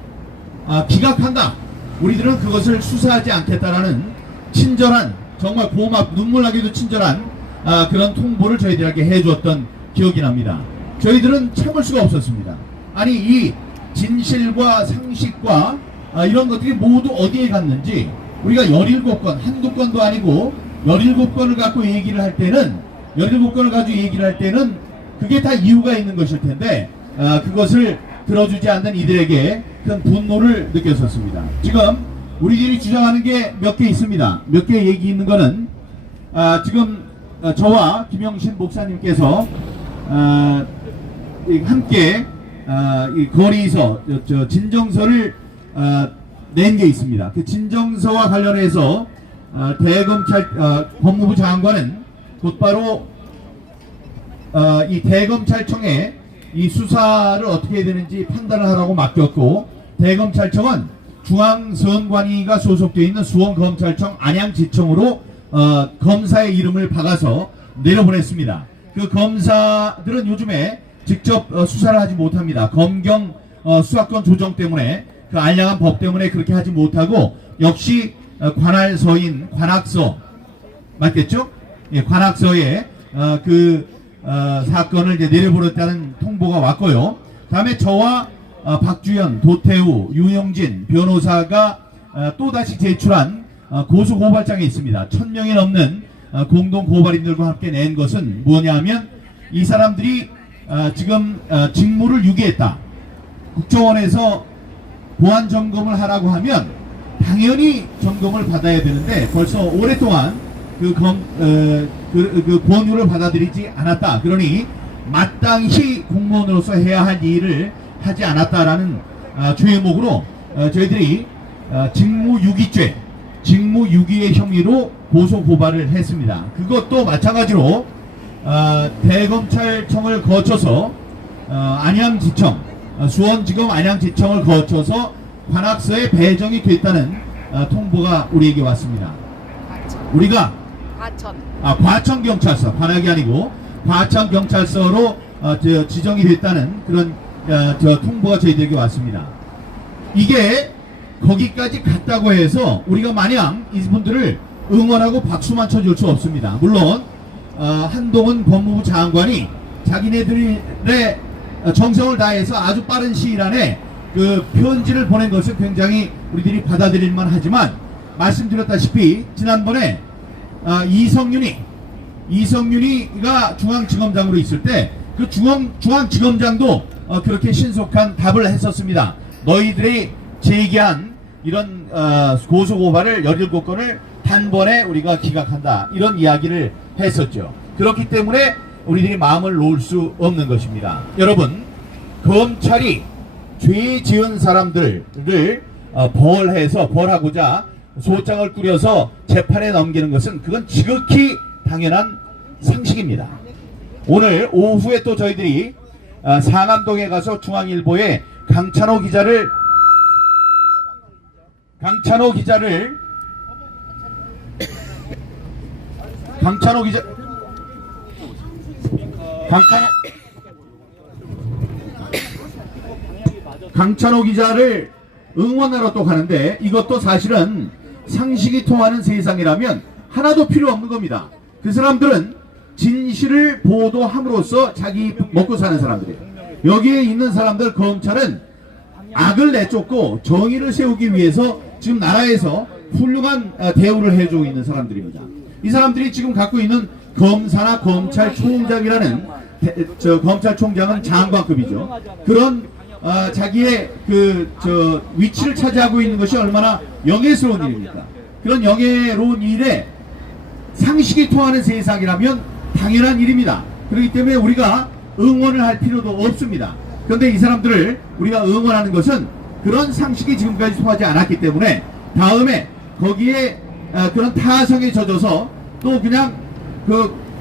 기각한다. 우리들은 그것을 수사하지 않겠다라는 친절한, 정말 눈물 나게도 친절한 그런 통보를 저희들에게 해주었던 기억이 납니다. 저희들은 참을 수가 없었습니다. 아니, 이 진실과 상식과 이런 것들이 모두 어디에 갔는지, 우리가 17건, 한두 건도 아니고 17건을 갖고 얘기를 할 때는, 17건을 가지고 얘기를 할 때는 그게 다 이유가 있는 것일 텐데 그것을 들어주지 않는 이들에게 큰 분노를 느꼈었습니다. 지금 우리들이 주장하는 게 몇 개 있습니다. 몇 개 얘기 있는 거는 지금 저와 김영신 목사님께서 함께 이 거리에서 진정서를 낸 게 있습니다. 그 진정서와 관련해서 법무부 장관은 곧바로 이 대검찰청에 이 수사를 어떻게 해야 되는지 판단을 하라고 맡겼고, 대검찰청은 중앙선관위가 소속되어 있는 수원검찰청 안양지청으로 검사의 이름을 박아서 내려보냈습니다. 그 검사들은 요즘에 직접 수사를 하지 못합니다. 검경 수사권 조정 때문에, 그 알량한 법 때문에 그렇게 하지 못하고, 역시 관할서인 관악서, 맞겠죠? 예, 관악서에 사건을 이제 내려보냈다는 통보가 왔고요. 다음에 저와 박주현, 도태우, 유영진 변호사가 또다시 제출한 고소고발장이 있습니다. 1000명이 넘는 공동고발인들과 함께 낸 것은 뭐냐면, 이 사람들이 지금 직무를 유기했다. 국정원에서 보안 점검을 하라고 하면 당연히 점검을 받아야 되는데 벌써 오랫동안 그 권유를 받아들이지 않았다. 그러니 마땅히 공무원으로서 해야 할 일을 하지 않았다라는 죄목으로 저희들이 직무유기죄, 직무유기의 혐의로 고소고발을 했습니다. 그것도 마찬가지로 대검찰청을 거쳐서 안양지청, 수원지검 안양지청을 거쳐서 관악서에 배정이 됐다는 통보가 우리에게 왔습니다. 우리가 과천경찰서, 관악이 아니고 과천경찰서로 지정이 됐다는 그런 통보가 저희들에게 왔습니다. 이게 거기까지 갔다고 해서 우리가 마냥 이분들을 응원하고 박수만 쳐줄 수 없습니다. 물론 한동훈 법무부 장관이 자기네들의 정성을 다해서 아주 빠른 시일 안에 그 편지를 보낸 것을 굉장히 우리들이 받아들일만 하지만, 말씀드렸다시피 지난번에 이성윤이가 중앙지검장으로 있을 때 그 중앙지검장도 그렇게 신속한 답을 했었습니다. 너희들이 제기한 이런 고소고발을 17건을 단번에 우리가 기각한다, 이런 이야기를 했었죠. 그렇기 때문에 우리들이 마음을 놓을 수 없는 것입니다. 여러분, 검찰이 죄 지은 사람들을 벌하고자 소장을 꾸려서 재판에 넘기는 것은 그건 지극히 당연한 상식입니다. 오늘 오후에 또 저희들이 상암동에 가서 중앙일보에 강찬호 기자를 응원하러 또 가는데, 이것도 사실은 상식이 통하는 세상이라면 하나도 필요 없는 겁니다. 그 사람들은 진실을 보도함으로써 자기 먹고 사는 사람들이에요. 여기에 있는 사람들, 검찰은 악을 내쫓고 정의를 세우기 위해서 지금 나라에서 훌륭한 대우를 해주고 있는 사람들입니다. 이 사람들이 지금 갖고 있는 검사나 검찰총장이라는 검찰총장은 장관급이죠. 그런 자기의 위치를 차지하고 있는 것이 얼마나 영예스러운 일입니까? 그런 영예로운 일에 상식이 통하는 세상이라면 당연한 일입니다. 그렇기 때문에 우리가 응원을 할 필요도 없습니다. 그런데 이 사람들을 우리가 응원하는 것은 그런 상식이 지금까지 통하지 않았기 때문에 다음에 거기에 그런 타성에 젖어서 또 그냥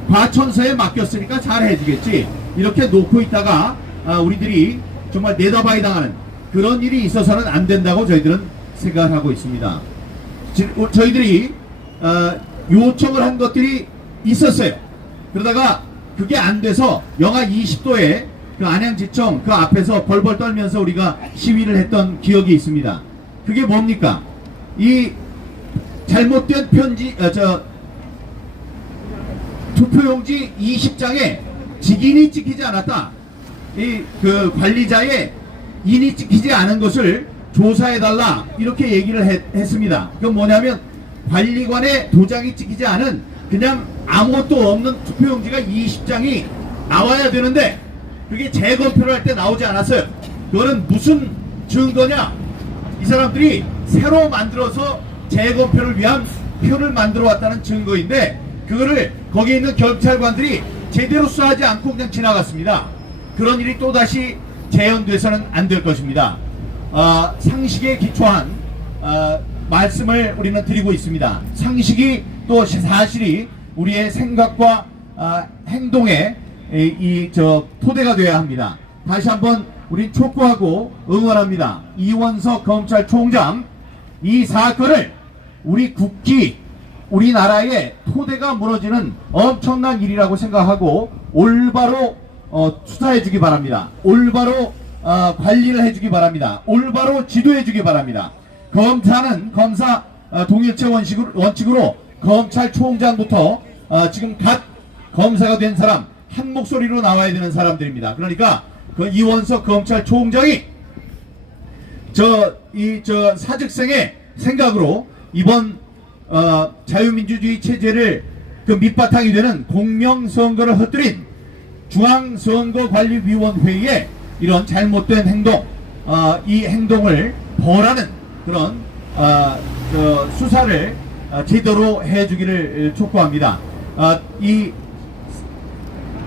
과천서에 맡겼으니까 잘 해주겠지. 이렇게 놓고 있다가 우리들이 정말 내다바이 당하는 그런 일이 있어서는 안 된다고 저희들은 생각을 하고 있습니다. 저희들이 요청을 한 것들이 있었어요. 그러다가 그게 안 돼서 영하 20도에 그 안양지청 그 앞에서 벌벌 떨면서 우리가 시위를 했던 기억이 있습니다. 그게 뭡니까? 이 잘못된 투표용지 20장에 직인이 찍히지 않았다. 그 관리자의 인이 찍히지 않은 것을 조사해달라. 이렇게 얘기를 했습니다. 그건 뭐냐면 관리관의 도장이 찍히지 않은 그냥 아무것도 없는 투표용지가 20장이 나와야 되는데 그게 재검표를 할 때 나오지 않았어요. 그거는 무슨 증거냐? 이 사람들이 새로 만들어서 재검표를 위한 표를 만들어 왔다는 증거인데 그거를 거기에 있는 경찰관들이 제대로 수사하지 않고 그냥 지나갔습니다. 그런 일이 또다시 재현돼서는 안 될 것입니다. 상식에 기초한 말씀을 우리는 드리고 있습니다. 상식이 또 사실이 우리의 생각과 행동의 토대가 되어야 합니다. 다시 한번 우린 촉구하고 응원합니다. 이원석 검찰총장, 이 사건을 우리 국기, 우리나라의 토대가 무너지는 엄청난 일이라고 생각하고 올바로 수사해 주기 바랍니다. 올바로 관리를 해주기 바랍니다. 올바로 지도해 주기 바랍니다. 검사는 검사 동일체 원칙으로 검찰총장부터 지금 갓 검사가 된 사람 한 목소리로 나와야 되는 사람들입니다. 그러니까 그 이원석 검찰총장이 사직생의 생각으로 이번 자유민주주의 체제를 그 밑바탕이 되는 공명선거를 헛들인 중앙선거관리위원회의 이런 잘못된 행동, 이 행동을 벌하는 그런 수사를 제대로 해주기를 촉구합니다. 이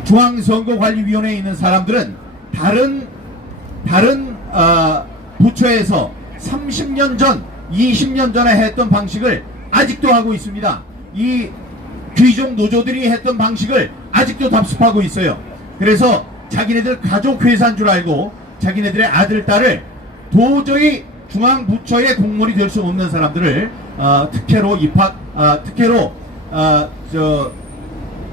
중앙선거관리위원회에 있는 사람들은 다른 부처에서 30년 전, 20년 전에 했던 방식을 아직도 하고 있습니다. 이 귀족 노조들이 했던 방식을 아직도 답습하고 있어요. 그래서 자기네들 가족회사인 줄 알고 자기네들의 아들, 딸을 도저히 중앙부처의 공무원이 될 수 없는 사람들을 특혜로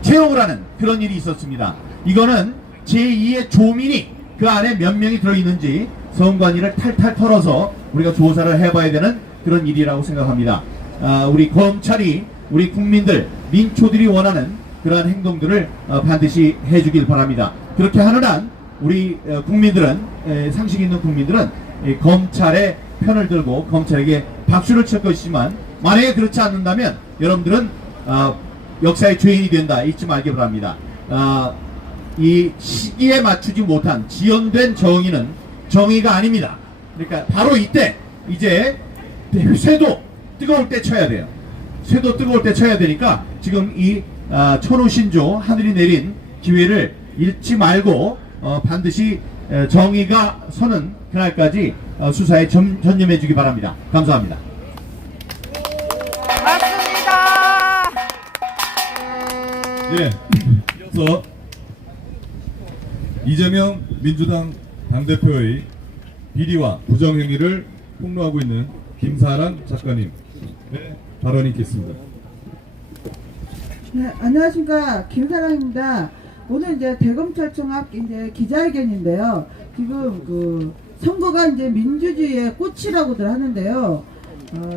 채용을 하는 그런 일이 있었습니다. 이거는 제2의 조민이 그 안에 몇 명이 들어있는지 선관위를 탈탈 털어서 우리가 조사를 해봐야 되는 그런 일이라고 생각합니다. 우리 검찰이 우리 국민들, 민초들이 원하는 그러한 행동들을 반드시 해주길 바랍니다. 그렇게 하는 한 우리 국민들은, 상식 있는 국민들은 검찰의 편을 들고 검찰에게 박수를 칠 것이지만 만약에 그렇지 않는다면 여러분들은 역사의 죄인이 된다 잊지 말기 바랍니다. 이 시기에 맞추지 못한 지연된 정의는 정의가 아닙니다. 그러니까 바로 이때 이제 쇠도 뜨거울 때 쳐야 돼요. 쇠도 뜨거울 때 쳐야 되니까 지금 이 천우신조 하늘이 내린 기회를 잃지 말고 반드시 정의가 서는 그날까지 수사에 전념해 주기 바랍니다. 감사합니다. 맞습니다. 예. 그래서 이재명 민주당 당대표의 비리와 부정행위를 폭로하고 있는 김사랑 작가님 발언이 있겠습니다. 네, 안녕하십니까, 김사랑입니다. 오늘 이제 대검찰청 앞 이제 기자회견인데요. 지금 그 선거가 이제 민주주의의 꽃이라고들 하는데요.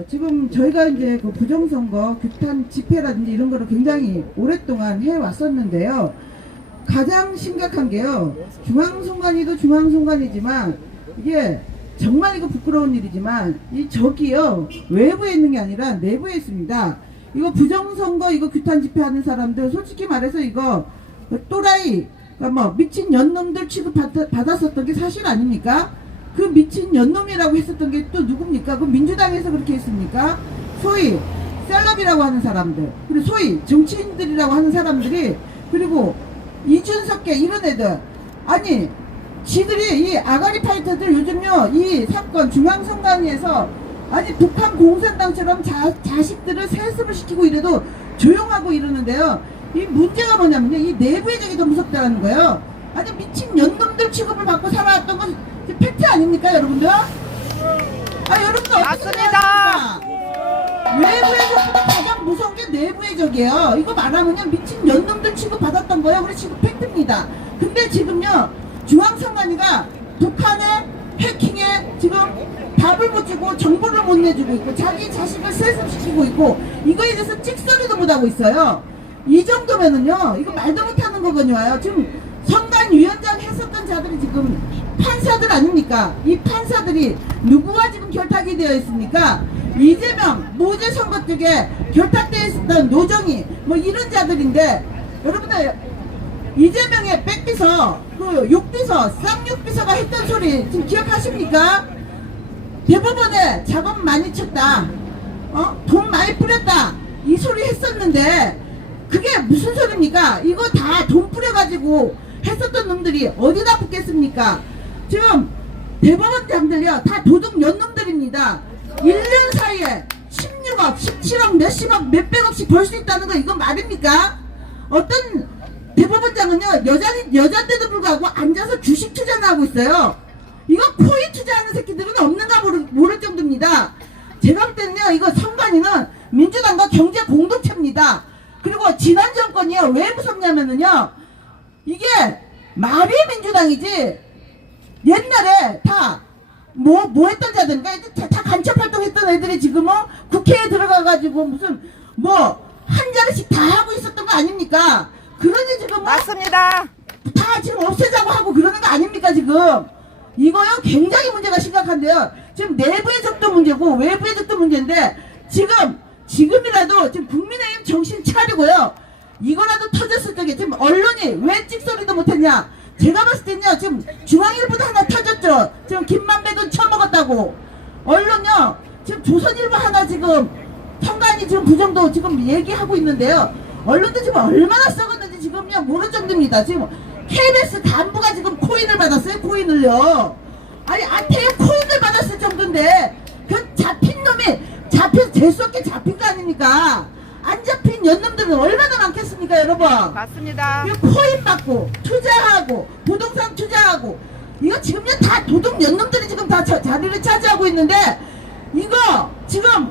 지금 저희가 이제 그 부정선거, 규탄 집회라든지 이런 거를 굉장히 오랫동안 해왔었는데요. 가장 심각한 게요. 중앙선관위도 중앙선관위지만 이게 정말 이거 부끄러운 일이지만 이 적이요 외부에 있는 게 아니라 내부에 있습니다. 이거 부정선거 이거 규탄 집회하는 사람들 솔직히 말해서 이거 또라이 뭐 미친 연놈들 취급 받았었던 게 사실 아닙니까? 그 미친 연놈이라고 했었던 게 또 누굽니까? 그 민주당에서 그렇게 했습니까? 소위 셀럽이라고 하는 사람들, 그리고 소위 정치인들이라고 하는 사람들이, 그리고 이준석계 이런 애들, 아니 지들이 이 아가리 파이터들 요즘요 이 사건 중앙선관위에서 아니 북한 공산당처럼 자식들을 세습을 시키고 이래도 조용하고 이러는데요. 이 문제가 뭐냐면요, 이 내부의 적이 더 무섭다는 거예요. 아니 미친 년놈들 취급을 받고 살아왔던 건 팩트 아닙니까, 여러분들? 아, 여러분들 어떻게 맞습니다. 생각하십니까? 외부의 적보다 가장 무서운 게 내부의 적이에요. 이거 말하면요, 미친 년놈들 취급 받았던 거예요. 우리 지금 팩트입니다. 근데 지금요, 중앙선관위가 북한의 해킹에 지금 답을 못 주고 정보를 못 내주고 있고 자기 자식을 세습시키고 있고 이거에 대해서 찍소리도 못하고 있어요. 이 정도면은요, 이거 말도 못하는 거거든요. 지금 선관위원장 했었던 자들이 지금 판사들 아닙니까? 이 판사들이 누구와 지금 결탁이 되어 있습니까? 이재명 무죄 선거 쪽에 결탁되어 있었던 노정희 뭐 이런 자들인데, 여러분들 이재명의 백비서, 그 육비서, 쌍육비서가 했던 소리 지금 기억하십니까? 대법원에 작업 많이 쳤다, 돈 많이 뿌렸다, 이 소리 했었는데 그게 무슨 소리입니까? 이거 다 돈 뿌려가지고 했었던 놈들이 어디다 붙겠습니까? 지금 대법원장들이요, 다 도둑 연놈들입니다. 1년 사이에 16억, 17억, 몇십억, 몇백억씩 벌 수 있다는 거 이거 말입니까? 어떤 대법원장은요, 여잔데도 불구하고 앉아서 주식 투자나 하고 있어요. 이거 코인 투자하는 새끼들은 없는가 모를 정도입니다. 제가 볼 때는요, 이거 선관위는 민주당과 경제 공동체입니다. 그리고 지난 정권이요, 왜 무섭냐면은요, 이게 말이 민주당이지 옛날에 다 뭐 했던 자들, 그러니까 다 간첩 활동했던 애들이 지금은 국회에 들어가가지고 무슨 뭐 한 자리씩 다 하고 있었던 거 아닙니까? 그러니 지금 맞습니다. 다 지금 없애자고 하고 그러는 거 아닙니까 지금? 이거요 굉장히 문제가 심각한데요. 지금 내부의 적도 문제고 외부의 적도 문제인데 지금이라도 지금 국민의힘 정신 차리고요. 이거라도 터졌을 적에 지금 언론이 왜 찍소리도 못했냐? 제가 봤을 때는요, 지금 중앙일보도 하나 터졌죠. 지금 김만배 돈 처먹었다고. 언론요, 지금 조선일보 하나 지금 선관위 지금 부정도 지금 얘기하고 있는데요. 언론도 지금 얼마나 썩었는지 지금요 모를 정도입니다. 지금 KBS 간부가 지금 코인을 받았어요. 코인을요. 아니 아태에 코인을 받았을 정도인데 그 잡힌 놈이 잡혀서 재수 없게 잡힌 거 아닙니까? 안 잡힌 연놈들은 얼마나 많겠습니까, 여러분? 맞습니다. 코인 받고 투자하고 부동산 투자하고 이거 지금요 다 도둑 연놈들이 지금 다 자리를 차지하고 있는데, 이거 지금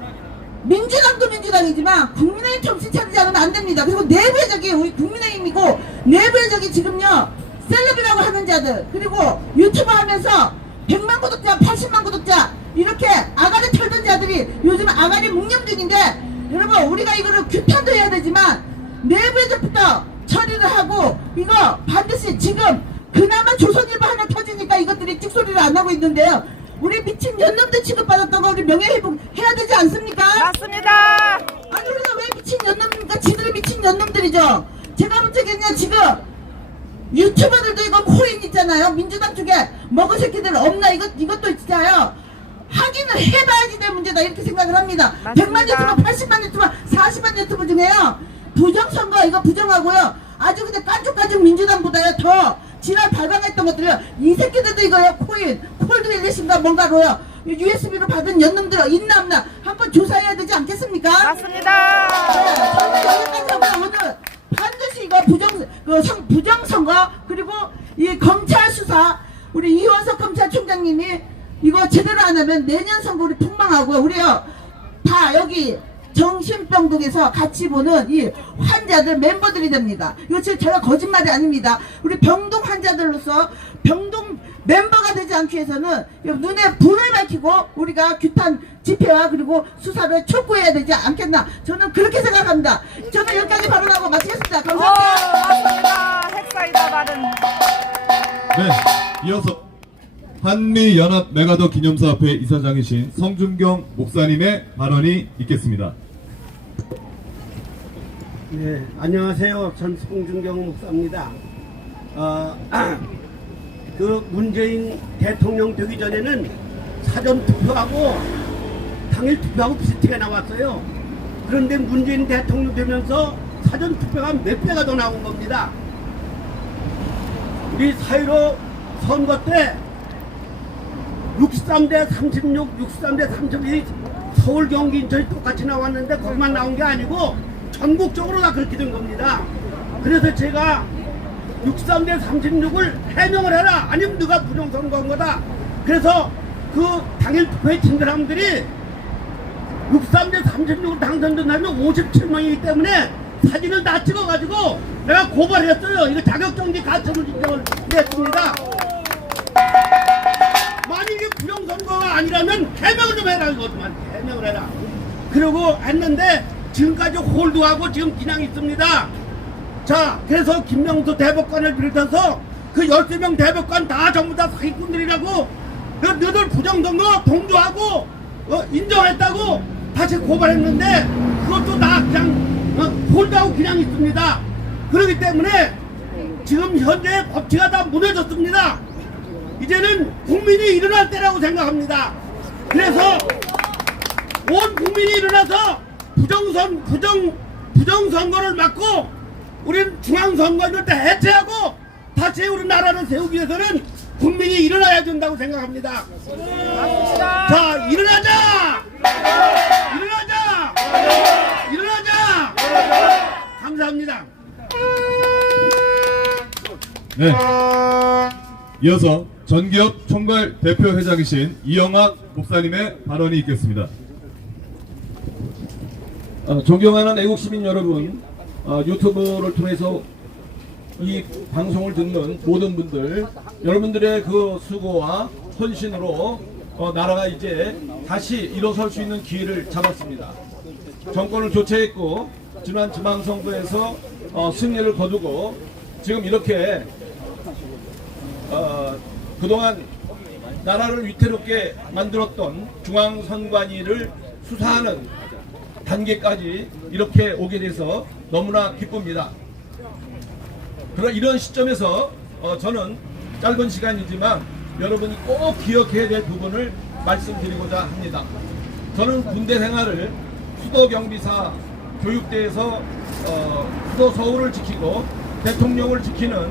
민주당도 민주당이지만 국민의힘 정신 차리지 않으면 안 됩니다. 그리고 내부의 적이 우리 국민의힘이고 내부의 적이 지금요 셀럽이라고 하는 자들, 그리고 유튜브 하면서 100만 구독자 80만 구독자 이렇게 아가리 털던 자들이 요즘 아가리 묵념 중인데, 여러분 우리가 이거를 규탄도 해야 되지만 내부의 적부터 처리를 하고 이거 반드시 지금 그나마 조선일보 하나 터지니까 이것들이 찍소리를 안 하고 있는데요. 우리 미친 연놈들 취급받았던 거 우리 명예회복 해야 되지 않습니까? 맞습니다. 아니 우리가 왜 미친 연놈입니까? 지들이 미친 연놈들이죠. 제가 볼 적에는요, 지금 유튜버들도 이거 코인 있잖아요. 민주당 쪽에 먹은 새끼들 없나? 이것도 있잖아요. 확인을 해봐야지 될 문제다 이렇게 생각을 합니다. 맞습니다. 100만 유튜버, 80만 유튜버, 40만 유튜버 중에요, 부정선거 이거 부정하고요, 아주 그냥 깐족깐족 민주당보다요 더 지난 발광했던 것들이요. 이 새끼들도 이거요, 콜드 릴리신가 뭔가로요, USB로 받은 연놈들 있나 없나 한번 조사해야 되지 않겠습니까? 맞습니다. 네, 저는 여기까지 하고 오늘 반드시 이거 부정선거 그리고 이 검찰 수사, 우리 이원석 검찰총장님이 이거 제대로 안 하면 내년 선거 우리 폭망하고요. 우리요 다 여기 정신병동에서 같이 보는 이 환자들 멤버들이 됩니다. 이거 제가 거짓말이 아닙니다. 우리 병동 환자들로서 병동 멤버가 되지 않기 위해서는 눈에 불을 밝히고 우리가 규탄 집회와 그리고 수사를 촉구해야 되지 않겠나, 저는 그렇게 생각합니다. 저는 여기까지 발언하고 마치겠습니다. 감사합니다. 맞습니다. 핵사이다 발언. 네, 이어서 한미연합 메가더 기념사업회 이사장이신 성준경 목사님의 발언이 있겠습니다. 네, 안녕하세요. 전 성준경 목사입니다. 그 문재인 대통령 되기 전에는 사전 투표하고 당일 투표하고 비슷하게 나왔어요. 그런데 문재인 대통령 되면서 사전 투표가 몇 배가 더 나온 겁니다. 우리 4.15 선거 때 63대 36, 63대 32 서울, 경기, 인천이 똑같이 나왔는데 거기만 나온 게 아니고 전국적으로 다 그렇게 된 겁니다. 그래서 제가 63대 36을 해명을 해라. 아니면 누가 부정선거한 거다. 그래서 그 당일 투표에 친 사람들이 63대 36을 당선된 사람이 57명이기 때문에 사진을 다 찍어가지고 내가 고발했어요. 이거 자격정지 가처분 신청을 냈습니다. 만약에 부정선거가 아니라면 해명을 좀 해라. 이것만 해명을 해라. 그러고 했는데 지금까지 홀드하고 지금 그냥 있습니다. 자, 그래서 김명수 대법관을 비롯해서 그 13명 대법관 다 전부 다 사기꾼들이라고 너희들 부정선거 동조하고 인정했다고 다시 고발했는데 그것도 다 그냥 홀드하고 그냥 있습니다. 그렇기 때문에 지금 현재 법치가 다 무너졌습니다. 이제는 국민이 일어날 때라고 생각합니다. 그래서 온 국민이 일어나서 부정선거를 막고 우리는 중앙선거를 때 해체하고 다시 우리나라를 세우기 위해서는 국민이 일어나야 된다고 생각합니다. 자, 일어나자! 일어나자! 일어나자! 감사합니다. 네. 이어서 전기업 총괄 대표회장이신 이영학 목사님의 발언이 있겠습니다. 존경하는 애국시민 여러분, 유튜브를 통해서 이 방송을 듣는 모든 분들, 여러분들의 그 수고와 헌신으로 나라가 이제 다시 일어설 수 있는 기회를 잡았습니다. 정권을 교체했고 지난 지방선거에서 승리를 거두고 지금 이렇게 그동안 나라를 위태롭게 만들었던 중앙선관위를 수사하는 단계까지 이렇게 오게 돼서 너무나 기쁩니다. 그런 이런 시점에서 저는 짧은 시간이지만 여러분이 꼭 기억해야 될 부분을 말씀드리고자 합니다. 저는 군대 생활을 수도경비사 교육대에서 수도 서울을 지키고 대통령을 지키는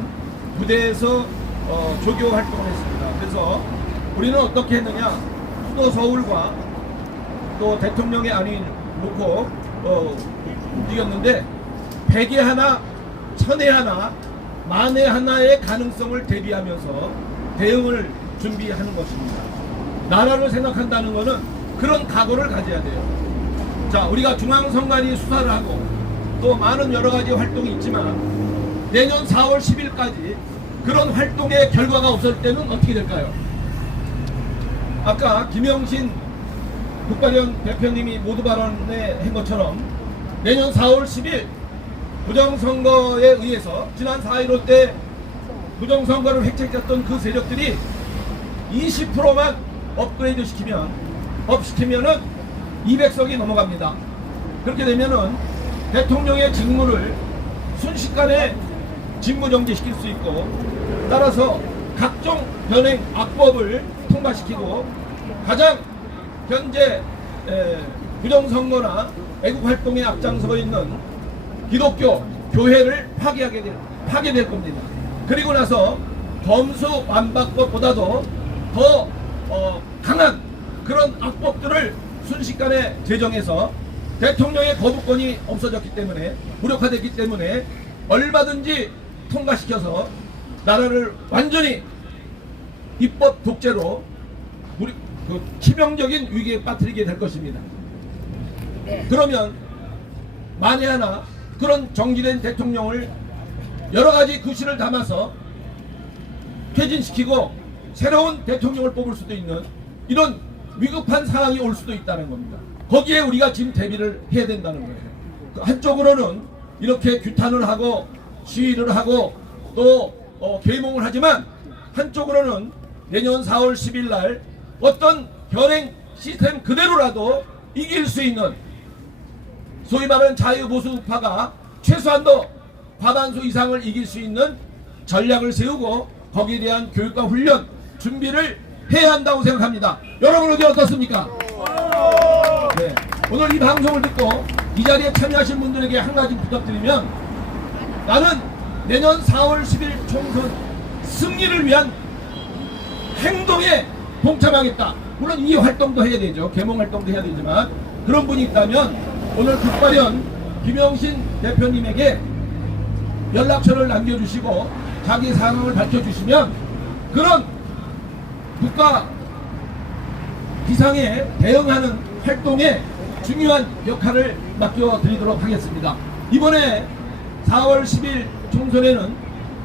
부대에서 조교 활동을 했습니다. 그래서 우리는 어떻게 했느냐, 수도 서울과 또 대통령의 안위 놓고 움직였는데 100에 하나, 1000에 하나, 만에 하나의 가능성을 대비하면서 대응을 준비하는 것입니다. 나라를 생각한다는 것은 그런 각오를 가져야 돼요. 자, 우리가 중앙선관위 수사를 하고 또 많은 여러 가지 활동이 있지만 내년 4월 10일까지 그런 활동의 결과가 없을 때는 어떻게 될까요? 아까 김영신 국가련 대표님이 모두 발언에 한 것처럼 내년 4월 10일 부정선거에 의해서 지난 4.15 때 부정선거를 획책했던 그 세력들이 20%만 업그레이드 시키면은 200석이 넘어갑니다. 그렇게 되면은 대통령의 직무를 순식간에 직무정지시킬 수 있고, 따라서 각종 변행 악법을 통과시키고 가장 현재 부정선거나 애국활동에 앞장서고 있는 기독교 교회를 파괴될 겁니다. 그리고 나서 검수완박법보다도 더 강한 그런 악법들을 순식간에 제정해서 대통령의 거부권이 없어졌기 때문에, 무력화됐기 때문에 얼마든지 통과시켜서 나라를 완전히 입법 독재로 우리 그 치명적인 위기에 빠뜨리게 될 것입니다. 그러면 만에 하나 그런 정지된 대통령을 여러 가지 구실을 담아서 퇴진시키고 새로운 대통령을 뽑을 수도 있는 이런 위급한 상황이 올 수도 있다는 겁니다. 거기에 우리가 지금 대비를 해야 된다는 거예요. 한쪽으로는 이렇게 규탄을 하고 시위를 하고 또 계몽을 하지만 한쪽으로는 내년 4월 10일 날 어떤 현행 시스템 그대로라도 이길 수 있는, 소위 말하는 자유보수파가 최소한도 과반수 이상을 이길 수 있는 전략을 세우고 거기에 대한 교육과 훈련 준비를 해야 한다고 생각합니다. 여러분 어디 어떻습니까? 네. 오늘 이 방송을 듣고 이 자리에 참여하신 분들에게 한 가지 부탁드리면, 나는 내년 4월 10일 총선 승리를 위한 행동에 동참하겠다. 물론 이 활동도 해야 되죠. 계몽 활동도 해야 되지만, 그런 분이 있다면 오늘 국가련 김영신 대표님에게 연락처를 남겨주시고 자기 상황을 밝혀주시면 그런 국가 비상에 대응하는 활동에 중요한 역할을 맡겨드리도록 하겠습니다. 이번에 4월 10일 총선에는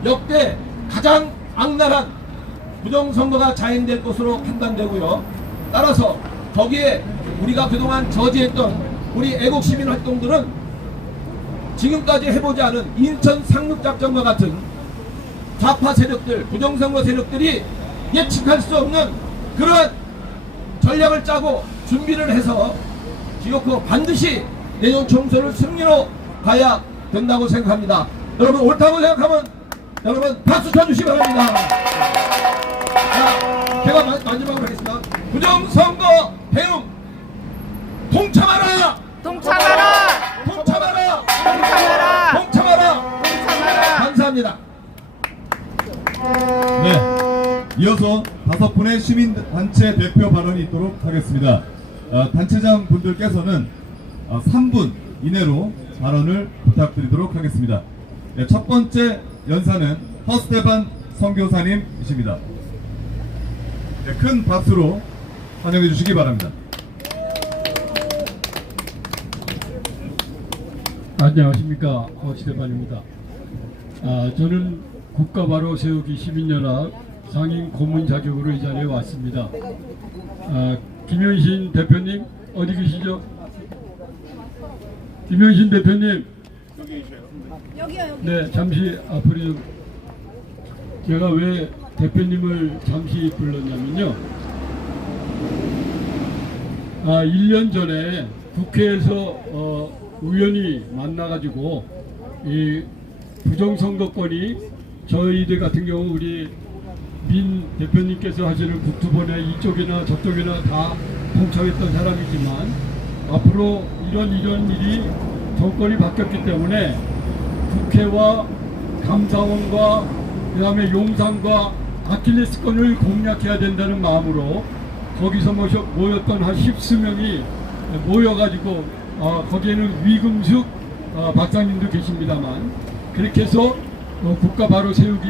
역대 가장 악랄한 부정선거가 자행될 것으로 판단되고요. 따라서 거기에 우리가 그동안 저지했던 우리 애국시민 활동들은 지금까지 해보지 않은 인천 상륙작전과 같은 좌파 세력들, 부정선거 세력들이 예측할 수 없는 그러한 전략을 짜고 준비를 해서 기어코 반드시 내년 총선을 승리로 가야 된다고 생각합니다. 여러분 옳다고 생각하면 여러분 박수 쳐주시기 바랍니다. 자, 제가 마지막으로 하겠습니다. 부정선거 대응 동참하라! 동참하라! 동참하라! 동참하라! 동참하라! 동참하라! 감사합니다. 네, 이어서 5분의 시민단체 대표 발언이 있도록 하겠습니다. 단체장 분들께서는 3분 이내로 발언을 부탁드리도록 하겠습니다. 네, 첫 번째 연사는 허스테반 선교사님이십니다. 네, 큰 박수로 환영해 주시기 바랍니다. 안녕하십니까, 허스테반입니다. 저는 국가 바로 세우기 시민연합 상임 고문 자격으로 이 자리에 왔습니다. 김현신 대표님 어디 계시죠? 김현신 대표님. 여기요. 네, 잠시 앞으로 좀. 제가 왜 대표님을 잠시 불렀냐면요. 1년 전에 국회에서 우연히 만나가지고 이 부정선거권이 저희들 같은 경우 우리 민 대표님께서 하시는 국토본에 이쪽이나 저쪽이나 다 동참했던 사람이지만 앞으로 이런 일이 정권이 바뀌었기 때문에 국회와 감사원과 그 다음에 용산과 아킬레스건을 공략해야 된다는 마음으로 거기서 모였던 한 10수명이 모여가지고 거기에는 위금숙 박사님도 계십니다만 그렇게 해서 국가 바로 세우기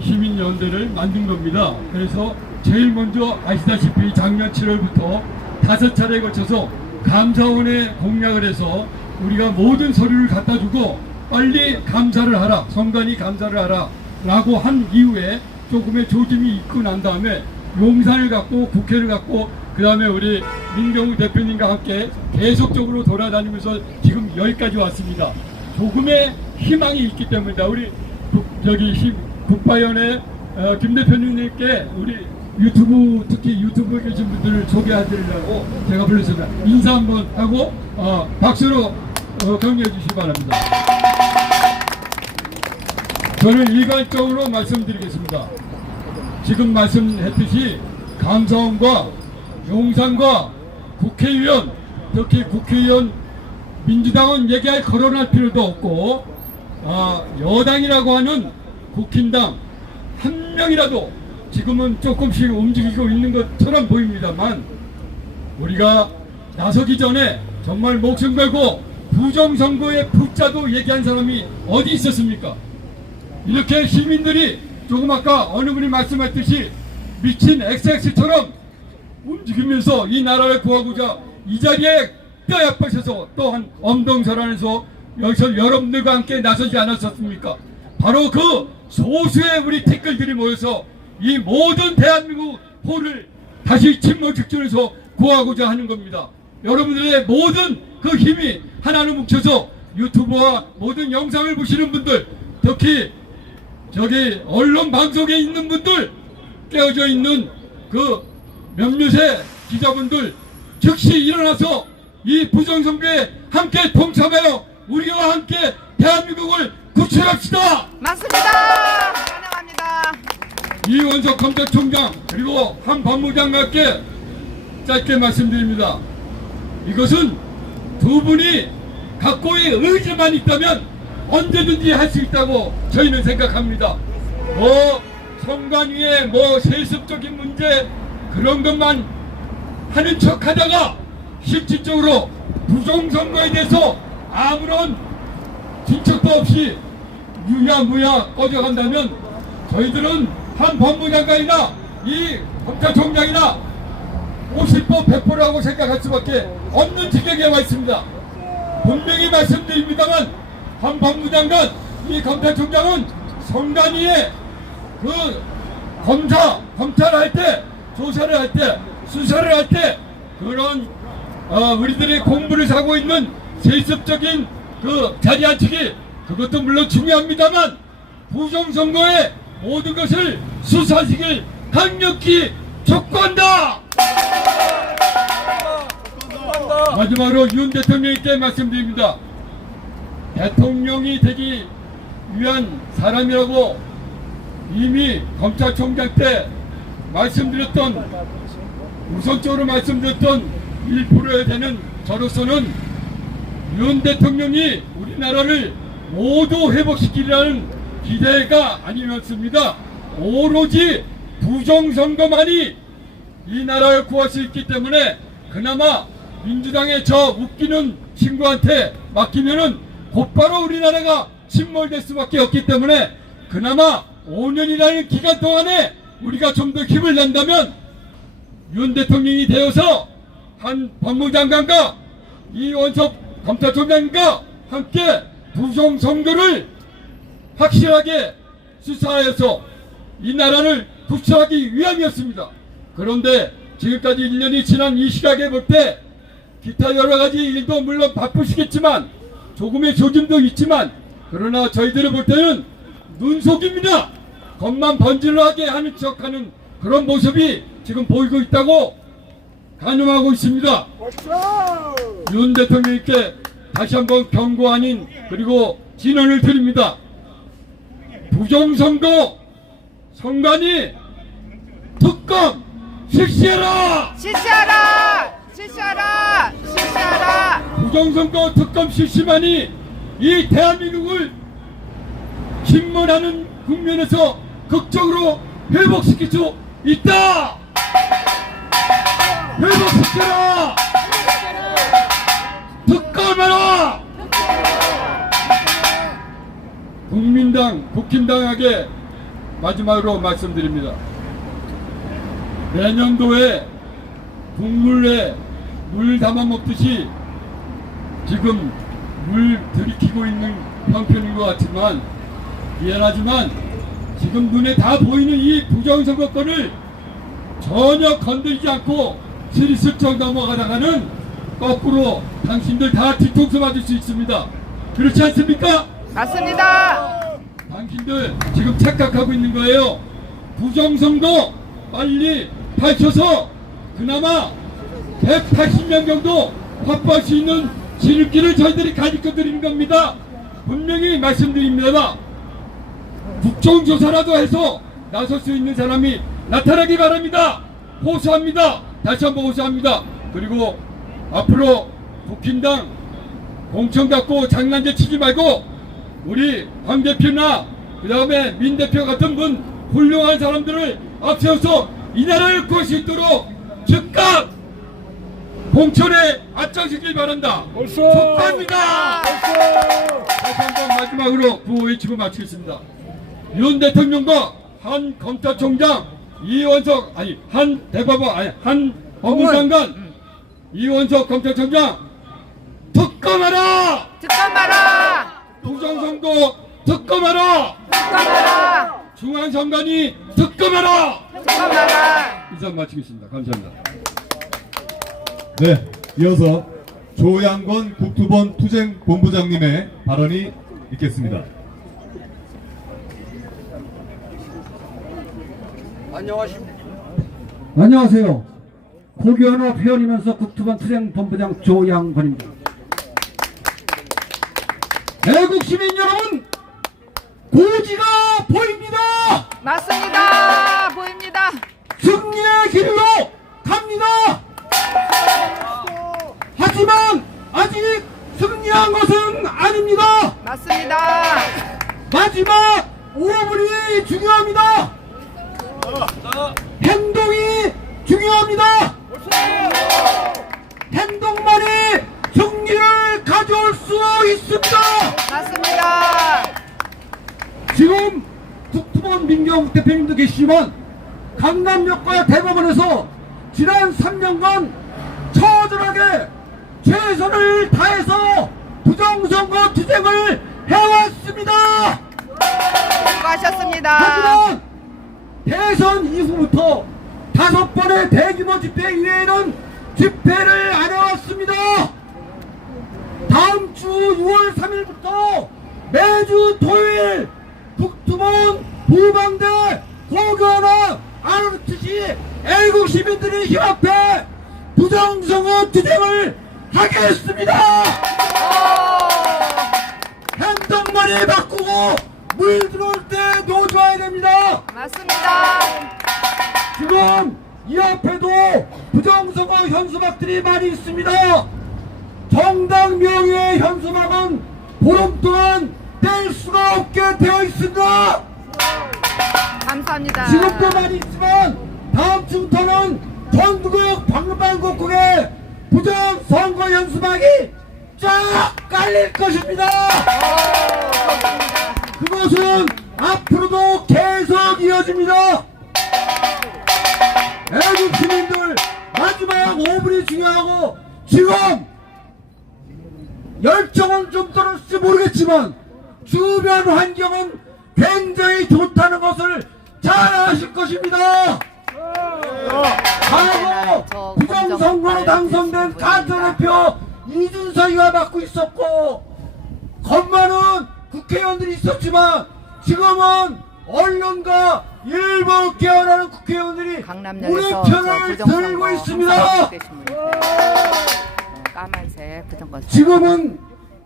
시민연대를 만든 겁니다. 그래서 제일 먼저 아시다시피 작년 7월부터 5차례에 거쳐서 감사원에 공략을 해서 우리가 모든 서류를 갖다 주고 빨리 감사를 하라, 선관위 감사를 하라 라고 한 이후에 조금의 조짐이 있고 난 다음에 용산을 갖고 국회를 갖고 그 다음에 우리 민경우 대표님과 함께 계속적으로 돌아다니면서 지금 여기까지 왔습니다. 조금의 희망이 있기 때문이다. 우리 국바연의 김 대표님께 우리 특히 유튜브에 계신 분들을 소개해드리려고 제가 불렀습니다. 인사 한번 하고 박수로 격려해 주시기 바랍니다. 저는 일괄적으로 말씀드리겠습니다. 지금 말씀했듯이 감사원과 용산과 국회의원, 특히 국회의원 민주당은 얘기할 거론할 필요도 없고 여당이라고 하는 국힘당 한 명이라도 지금은 조금씩 움직이고 있는 것처럼 보입니다만 우리가 나서기 전에 정말 목숨 걸고 부정선거의 부자도 얘기한 사람이 어디 있었습니까? 이렇게 시민들이 조금 아까 어느 분이 말씀했듯이 미친 XX처럼 움직이면서 이 나라를 구하고자 이 자리에 뼈에 빠셔서 또한 엄동설안에서 여기서 여러분들과 함께 나서지 않았었습니까? 바로 그 소수의 우리 댓글들이 모여서 이 모든 대한민국 호를 다시 침몰 직전에서 구하고자 하는 겁니다. 여러분들의 모든 그 힘이 하나로 뭉쳐서 유튜브와 모든 영상을 보시는 분들, 특히 저기 언론 방송에 있는 분들, 깨어져 있는 그 몇몇의 기자분들 즉시 일어나서 이 부정선거에 함께 동참하여 우리와 함께 대한민국을 구출합시다. 맞습니다. 환영합니다. 이원석 검찰총장 그리고 한 법무장관께 짧게 말씀드립니다. 이것은 두 분이 갖고의 의지만 있다면 언제든지 할 수 있다고 저희는 생각합니다. 선관위의 세습적인 문제 그런 것만 하는 척 하다가 실질적으로 부정선거에 대해서 아무런 진척도 없이 유야무야 꺼져간다면 저희들은 한 법무장관이나 이 검찰총장이나 50% 100%라고 생각할 수밖에 없는 지경에 와 있습니다. 분명히 말씀드립니다만 한 법무장관, 이 검찰총장은 선관위에 그 검찰할 때, 조사를 할 때, 수사를 할 때 그런 우리들이 공부를 하고 있는 세습적인 그 자리 앉히기, 그것도 물론 중요합니다만 부정선거의 모든 것을 수사식을 강력히 촉구한다. 마지막으로 윤 대통령께 말씀드립니다. 대통령이 되기 위한 사람이라고 이미 검찰총장 때 말씀드렸던, 우선적으로 말씀드렸던 1%에 되는 저로서는 윤 대통령이 우리나라를 모두 회복시키려는 기대가 아니었습니다. 오로지 부정선거만이 이 나라를 구할 수 있기 때문에 그나마 민주당의 저 웃기는 친구한테 맡기면은 곧바로 우리나라가 침몰될 수밖에 없기 때문에 그나마 5년이라는 기간 동안에 우리가 좀 더 힘을 낸다면 윤 대통령이 되어서 한 법무장관과 이원석 검찰총장과 함께 부정선거를 확실하게 수사하여서 이 나라를 구출하기 위함이었습니다. 그런데 지금까지 1년이 지난 이 시각에 볼 때 기타 여러가지 일도 물론 바쁘시겠지만 조금의 조짐도 있지만 그러나 저희들을 볼 때는 눈속입니다. 겉만 번질하게 하는 척하는 그런 모습이 지금 보이고 있다고 가늠하고 있습니다. 윤 대통령께 다시 한번 경고 아닌 그리고 진언을 드립니다. 부정선거 선관위 특검 실시해라! 실시하라! 실시하라! 실시하라! 부정선거 특검 실시만이 이 대한민국을 침몰하는 국면에서 극적으로 회복시킬 수 있다! 회복시켜라! 특검해라! 국민당, 국힘당에게 마지막으로 말씀드립니다. 내년도에 국물에 물 담아 먹듯이 지금 물 들이키고 있는 형편인 것 같지만 미안하지만 지금 눈에 다 보이는 이 부정선거권을 전혀 건드리지 않고 스리슬쩍 넘어가다가는 거꾸로 당신들 다 뒤통수 맞을 수 있습니다. 그렇지 않습니까? 맞습니다. 당신들 지금 착각하고 있는 거예요. 부정선거 빨리 밝혀서 그나마 180명 정도 확보할 수 있는 지름길을 저희들이 가르쳐 드리는 겁니다. 분명히 말씀드립니다. 국정조사라도 해서 나설 수 있는 사람이 나타나기 바랍니다. 호소합니다. 다시 한번 호소합니다. 그리고 앞으로 국힘당 공천 갖고 장난질 치지 말고 우리 황 대표나 그 다음에 민 대표 같은 분 훌륭한 사람들을 앞세워서 이 나라를 구할 수 있도록 즉각 공천에 앞장서길 바란다. 축하합니다. 다시 한번 마지막으로 구호 외치고 마치겠습니다. 윤 대통령과 한 검찰총장 한 법무장관 이원석 검찰총장 특검하라! 특검하라! 부정선거 특검하라! 특검하라! 중앙선관위 특검하라! 특검하라! 인사 마치겠습니다. 감사합니다. 네, 이어서 조양건 국토본 투쟁본부장님의 발언이 있겠습니다. 안녕하세요. 고교연합 회원이면서 국토본 투쟁본부장 조양건입니다. 애국 시민 여러분, 고지가 보입니다. 맞습니다. 보입니다. 승리의 길로 갑니다. 하지만 아직 승리한 것은 아닙니다. 맞습니다. 마지막 5분이 중요합니다. 행동이 중요합니다. 행동만이 승리를 가져올 수 있습니다. 맞습니다. 지금 국토본 민경 대표님도 계시지만 강남역과 대법원에서 지난 3년간 처절하게 최선을 다해서 부정선거 투쟁을 해왔습니다. 수고하셨습니다. 하지만 대선 이후부터 5번의 대규모 집회 이외에는 집회를 안 해왔습니다. 다음 주 6월 3일부터 매주 토요일 북두본 부방대 고교나 ROTC 애국 시민들이 힘합해 부정선거 투쟁을 하겠습니다. 행정머리 바꾸고 물 들어올 때 놓아줘야 됩니다. 맞습니다. 지금 이 앞에도 부정선거 현수막들이 많이 있습니다. 정당 명의의 현수막은 보름 동안 뗄 수가 없게 되어 있습니다. 감사합니다. 지금도 많이 있지만 다음 주부터는 전국 방방곡곡에 부정선거 현수막이 쫙 깔릴 것입니다. 그것은 앞으로도 계속 이어집니다. 애국 시민들 마지막 5분이 중요하고 지금 열정은 좀 떨어질지 모르겠지만 주변 환경은 굉장히 좋다는 것을 잘 아실 것입니다. 과거 부정선거로 당선된 가짜대표 이준석이가 맡고 있었고 겁많은 국회의원들이 있었지만 지금은 언론과 일부 계열하는 국회의원들이 우리 편을 들고 있습니다. 까만색 부정권. 지금은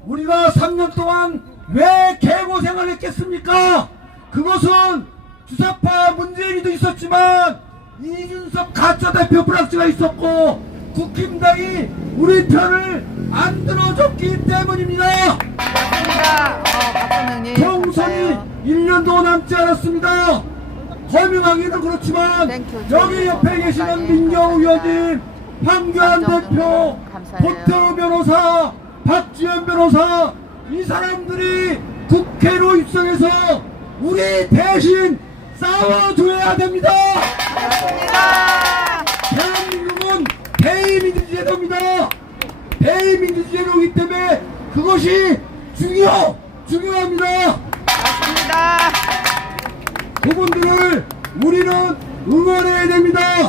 우리가 3년 동안 왜 개고생을 했겠습니까? 그것은 주사파 문재인이도 있었지만 이준석 가짜대표 프락스가 있었고 국힘당이 우리 편을 안 들어줬기 때문입니다. 총선이 1년도 남지 않았습니다. 허밍하기는 그렇지만 여기 옆에 계시는 민경 의원님, 황교안 대표, 고태우 변호사, 박지원 변호사 이 사람들이 국회로 입성해서 우리 대신 싸워줘야 됩니다. 대한민국은 대의민주주의 제도입니다. 대의민주주의 제도이기 때문에 그것이 중요합니다. 맞습니다. 그분들을 우리는 응원해야 됩니다.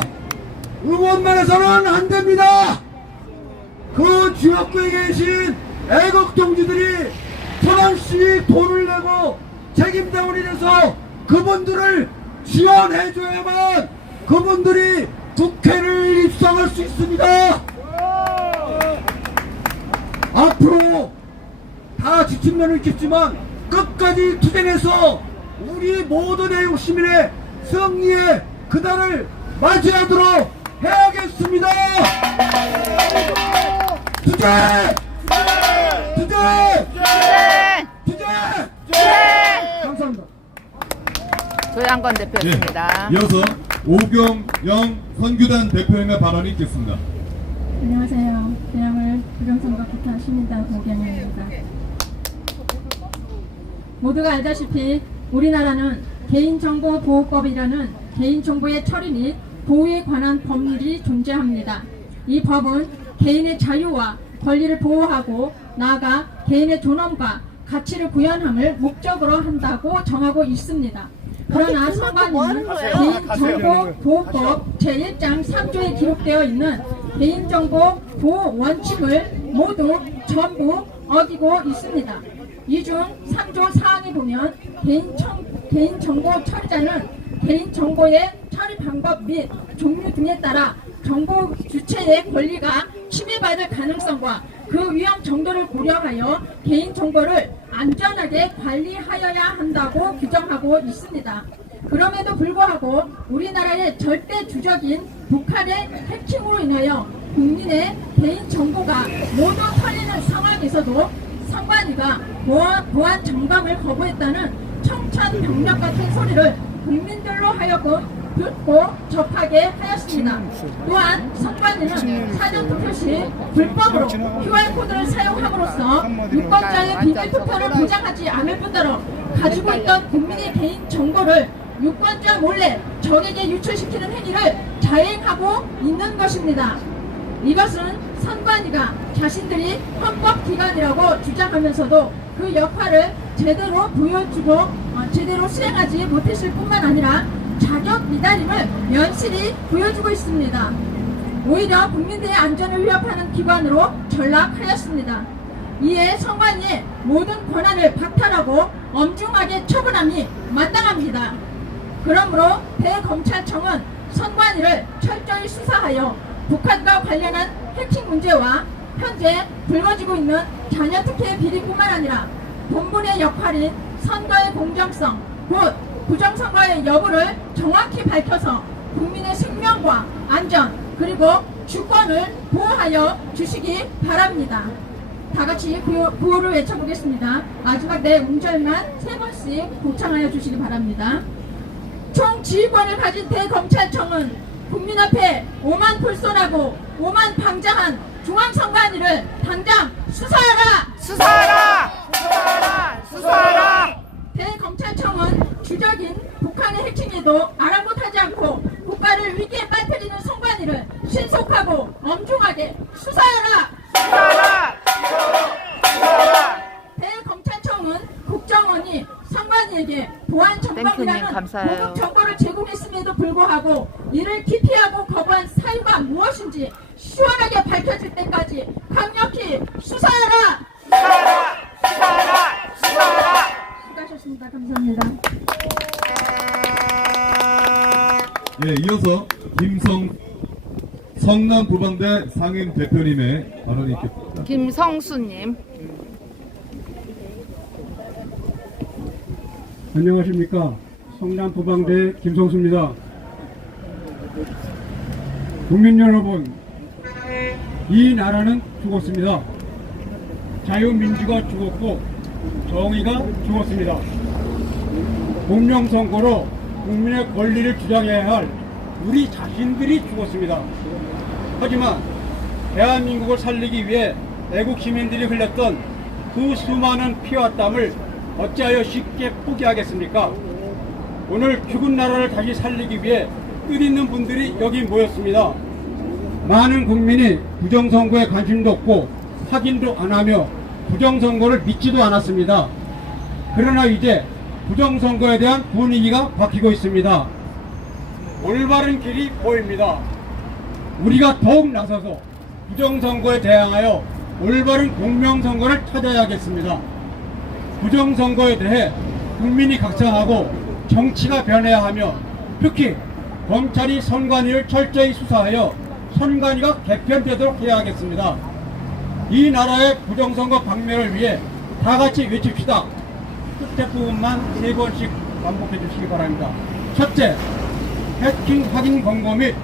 응원만 해서는 안 됩니다. 그 지역구에 계신 애국 동지들이 1,000원씩 돈을 내고 책임자원이 돼서 그분들을 지원해줘야만 그분들이 국회를 입성할 수 있습니다. 앞으로 다 지친 면은 있겠지만 끝까지 투쟁해서 우리 모든 애국 시민의 승리의 그날을 맞이하도록 해야겠습니다. 투쟁! 투쟁! 투쟁! 감사합니다. 조양건 대표였습니다. 이어서 오경영 선교단 대표님의 발언이 있겠습니다. 안녕하세요. 대양을 부정선거 기타 시민단 고경영입니다. 모두가 알다시피 우리나라는 개인정보보호법이라는 개인정보의 처리 및 보호에 관한 법률이 존재합니다. 이 법은 개인의 자유와 권리를 보호하고 나아가 개인의 존엄과 가치를 구현함을 목적으로 한다고 정하고 있습니다. 그러나 선관위는 개인정보보호법 제1장 3조에 기록되어 있는 개인정보 보호 원칙을 모두 전부 어기고 있습니다. 이 중 3조 사항에 보면 개인정보 처리자는 개인정보의 처리 방법 및 종류 등에 따라 정보 주체의 권리가 침해받을 가능성과 그 위험 정도를 고려하여 개인정보를 안전하게 관리하여야 한다고 규정하고 있습니다. 그럼에도 불구하고 우리나라의 절대주적인 북한의 해킹으로 인하여 국민의 개인정보가 모두 털리는 상황에서도 선관위가 보안 점검을 거부했다는 청천벽력 같은 소리를 국민들로 하여금 듣고 접하게 하였습니다. 또한 선관위는 사전투표 시 불법으로 QR코드를 사용함으로써 유권자의 비밀투표를 보장하지 않을 뿐더러 가지고 있던 국민의 개인 정보를 유권자 몰래 적에게 유출시키는 행위를 자행하고 있는 것입니다. 이것은 선관위가 자신들이 헌법기관이라고 주장하면서도 그 역할을 제대로 보여주고 제대로 수행하지 못했을 뿐만 아니라 자격 미달임을 면실히 보여주고 있습니다. 오히려 국민들의 안전을 위협하는 기관으로 전락하였습니다. 이에 선관위의 모든 권한을 박탈하고 엄중하게 처분함이 마땅합니다. 그러므로 대검찰청은 선관위를 철저히 수사하여 북한과 관련한 해킹 문제와 현재 불거지고 있는 자녀특혜 비리뿐만 아니라 본분의 역할인 선거의 공정성, 곧 부정선거의 여부를 정확히 밝혀서 국민의 생명과 안전 그리고 주권을 보호하여 주시기 바랍니다. 다 같이 구호를 외쳐보겠습니다. 마지막 내 음절만 3번씩 복창하여 주시기 바랍니다. 총 지휘권을 가진 대검찰청은 국민 앞에 오만불손하고 오만방자한 중앙선관위를 당장 수사하라! 수사하라! 수사하라! 수사하라! 대검찰청은 주적인 북한의 해킹에도 아랑곳하지 않고 국가를 위기에 빠뜨리는 선관위를 신속하고 엄중하게 수사하라! 수사하라! 수사하라! 대검찰청은 국정원이 선관위에게 보안 점검이라는 고급 정보를 제공했음에도 불구하고 이를 기피하고 거부한 사유가 무엇인지 시원하게 밝혀질 때까지 강력히 수사하라! 수사하라! 수사하라! 수사하라! 수고하셨습니다. 감사합니다. 예, 이어서 성남 부방대 상임 대표님의 발언이 있겠습니다. 김성수님. 안녕하십니까. 성남 부방대 김성수입니다. 국민 여러분, 이 나라는 죽었습니다. 자유민주가 죽었고 정의가 죽었습니다. 공명선거로 국민의 권리를 주장해야 할 우리 자신들이 죽었습니다. 하지만 대한민국을 살리기 위해 애국 시민들이 흘렸던 그 수많은 피와 땀을 어찌하여 쉽게 포기하겠습니까? 오늘 죽은 나라를 다시 살리기 위해 뜻있는 분들이 여기 모였습니다. 많은 국민이 부정선거에 관심도 없고 확인도 안하며 부정선거를 믿지도 않았습니다. 그러나 이제 부정선거에 대한 분위기가 바뀌고 있습니다. 올바른 길이 보입니다. 우리가 더욱 나서서 부정선거에 대항하여 올바른 공명선거를 찾아야겠습니다. 부정선거에 대해 국민이 각성하고 정치가 변해야 하며 특히 검찰이 선관위를 철저히 수사하여 선관위가 개편되도록 해야 하겠습니다. 이 나라의 부정선거 박멸을 위해 다같이 외칩시다. 끝에 부분만 3번씩 반복해 주시기 바랍니다. 첫째, 해킹 확인 권고 및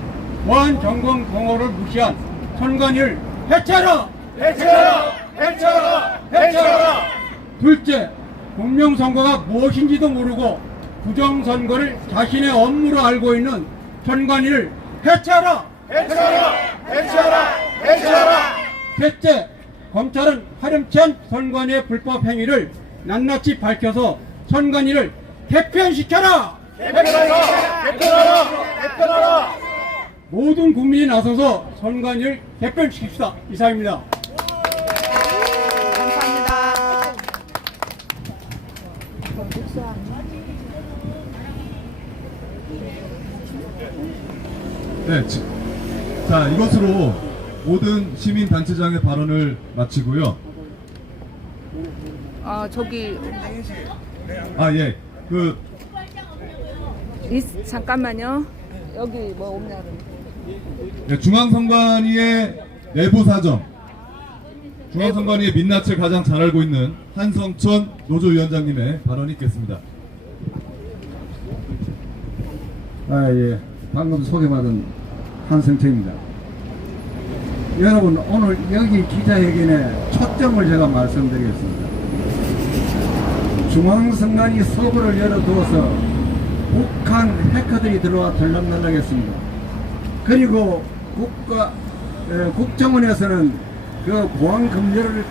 보안 점검 공호를 무시한 선관위를 해체하라! 해체하라! 해체하라! 해체하라! 둘째, 공명선거가 무엇인지도 모르고 부정선거를 자신의 업무로 알고 있는 선관위를 해체하라! 해체하라! 해체하라! 해체하라! 셋째, 검찰은 파렴치 않은 선관위의 불법 행위를 낱낱이 밝혀서 선관위를 개편시켜라! 개편하라! 개편하라! 개편하라! 모든 국민이 나서서 선관위를 개편시킵시다. 이상입니다. 감사합니다. 네, 자, 이것으로 모든 시민단체장의 발언을 마치고요. 저기 예, 잠깐만요. 여기 뭐 없냐? 네, 중앙선관위의 내부 사정, 중앙선관위의 민낯을 가장 잘 알고 있는 한성천 노조위원장님의 발언이 있겠습니다. 예, 방금 소개받은 한성천입니다. 여러분, 오늘 여기 기자회견의 초점을 제가 말씀드리겠습니다. 중앙선관위 서버를 열어두어서 북한 해커들이 들어와 들락날락했습니다. 그리고 국정원에서는 그 보안 검열을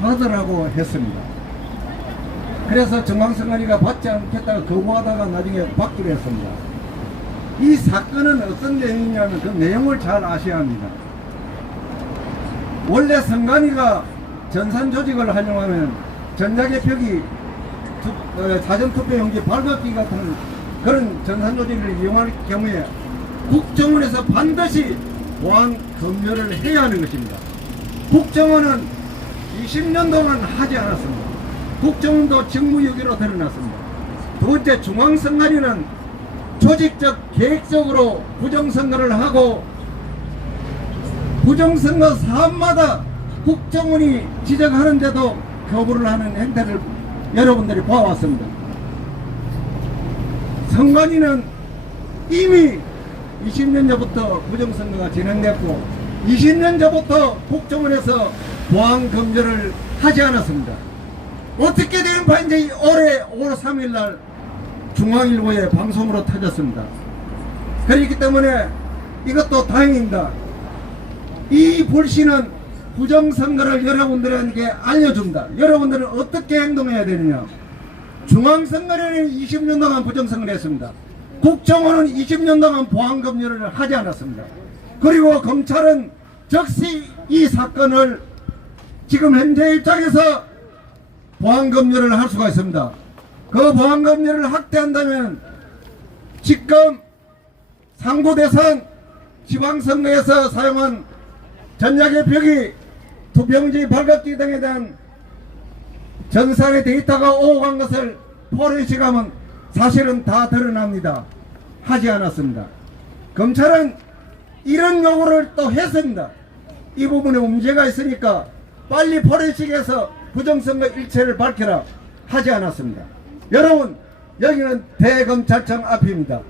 받으라고 했습니다. 그래서 중앙선관위가 받지 않겠다가 거부하다가 나중에 받기로 했습니다. 이 사건은 어떤 내용이냐면 그 내용을 잘 아셔야 합니다. 원래 선관위가 전산 조직을 활용하면 전자개표기 사전투표용지 발급기 같은 그런 전산 조직을 이용할 경우에 국정원에서 반드시 보안 검열을 해야 하는 것입니다. 국정원은 20년 동안 하지 않았습니다. 국정원도 직무유기로 드러났습니다. 두 번째, 중앙선관위는 조직적 계획적으로 부정선거를 하고 부정선거 사업마다 국정원이 지적하는데도 거부를 하는 행태를 여러분들이 봐왔습니다. 선관위는 이미 20년 전부터 부정선거가 진행됐고 20년 전부터 국정원에서 보안 검열을 하지 않았습니다. 어떻게 된 바인지 올해 5월 3일날 중앙일보의 방송으로 터졌습니다. 그렇기 때문에 이것도 다행입니다. 이 불씨는 부정선거를 여러분들에게 알려줍니다. 여러분들은 어떻게 행동해야 되느냐. 중앙선관위는 20년 동안 부정선거를 했습니다. 국정원은 20년 동안 보안검열을 하지 않았습니다. 그리고 검찰은 즉시 이 사건을 지금 현재 입장에서 보안검열을 할 수가 있습니다. 그 보안검열을 확대한다면 지금 상고대선 지방선거에서 사용한 전자개표기, 투표용지 발급기 등에 대한 전산의 데이터가 오고 간 것을 포렌식하면 사실은 다 드러납니다. 하지 않았습니다. 검찰은 이런 요구를 또 했습니다. 이 부분에 문제가 있으니까 빨리 포렌식해서 부정선거 일체를 밝혀라. 하지 않았습니다. 여러분, 여기는 대검찰청 앞입니다.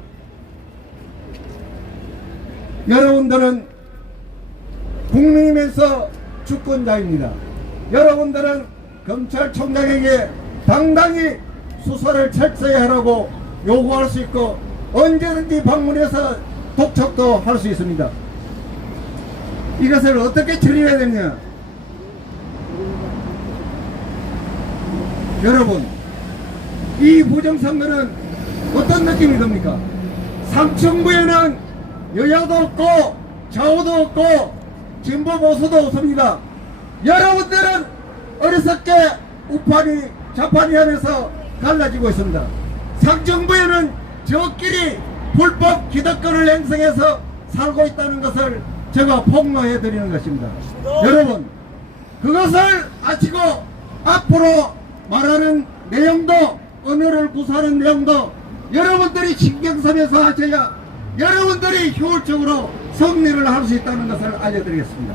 여러분들은 국민이면서 주권자입니다. 여러분들은 검찰총장에게 당당히 수사를 철저히 하라고 요구할 수 있고 언제든지 방문해서 독촉도 할 수 있습니다. 이것을 어떻게 처리해야 되느냐. 여러분, 이 부정선거는 어떤 느낌이 듭니까? 상층부에는 여야도 없고 좌우도 없고 진보 보수도 없습니다. 여러분들은 어리석게 우파니 좌파니 하면서 갈라지고 있습니다. 상층부에는 저끼리 불법 기득권을 행사해서 살고 있다는 것을 제가 폭로해 드리는 것입니다. 여러분, 그것을 아시고 앞으로 말하는 내용도, 언어를 구사하는 내용도 여러분들이 신경 쓰면서 하셔야 여러분들이 효율적으로 승리를 할 수 있다는 것을 알려드리겠습니다.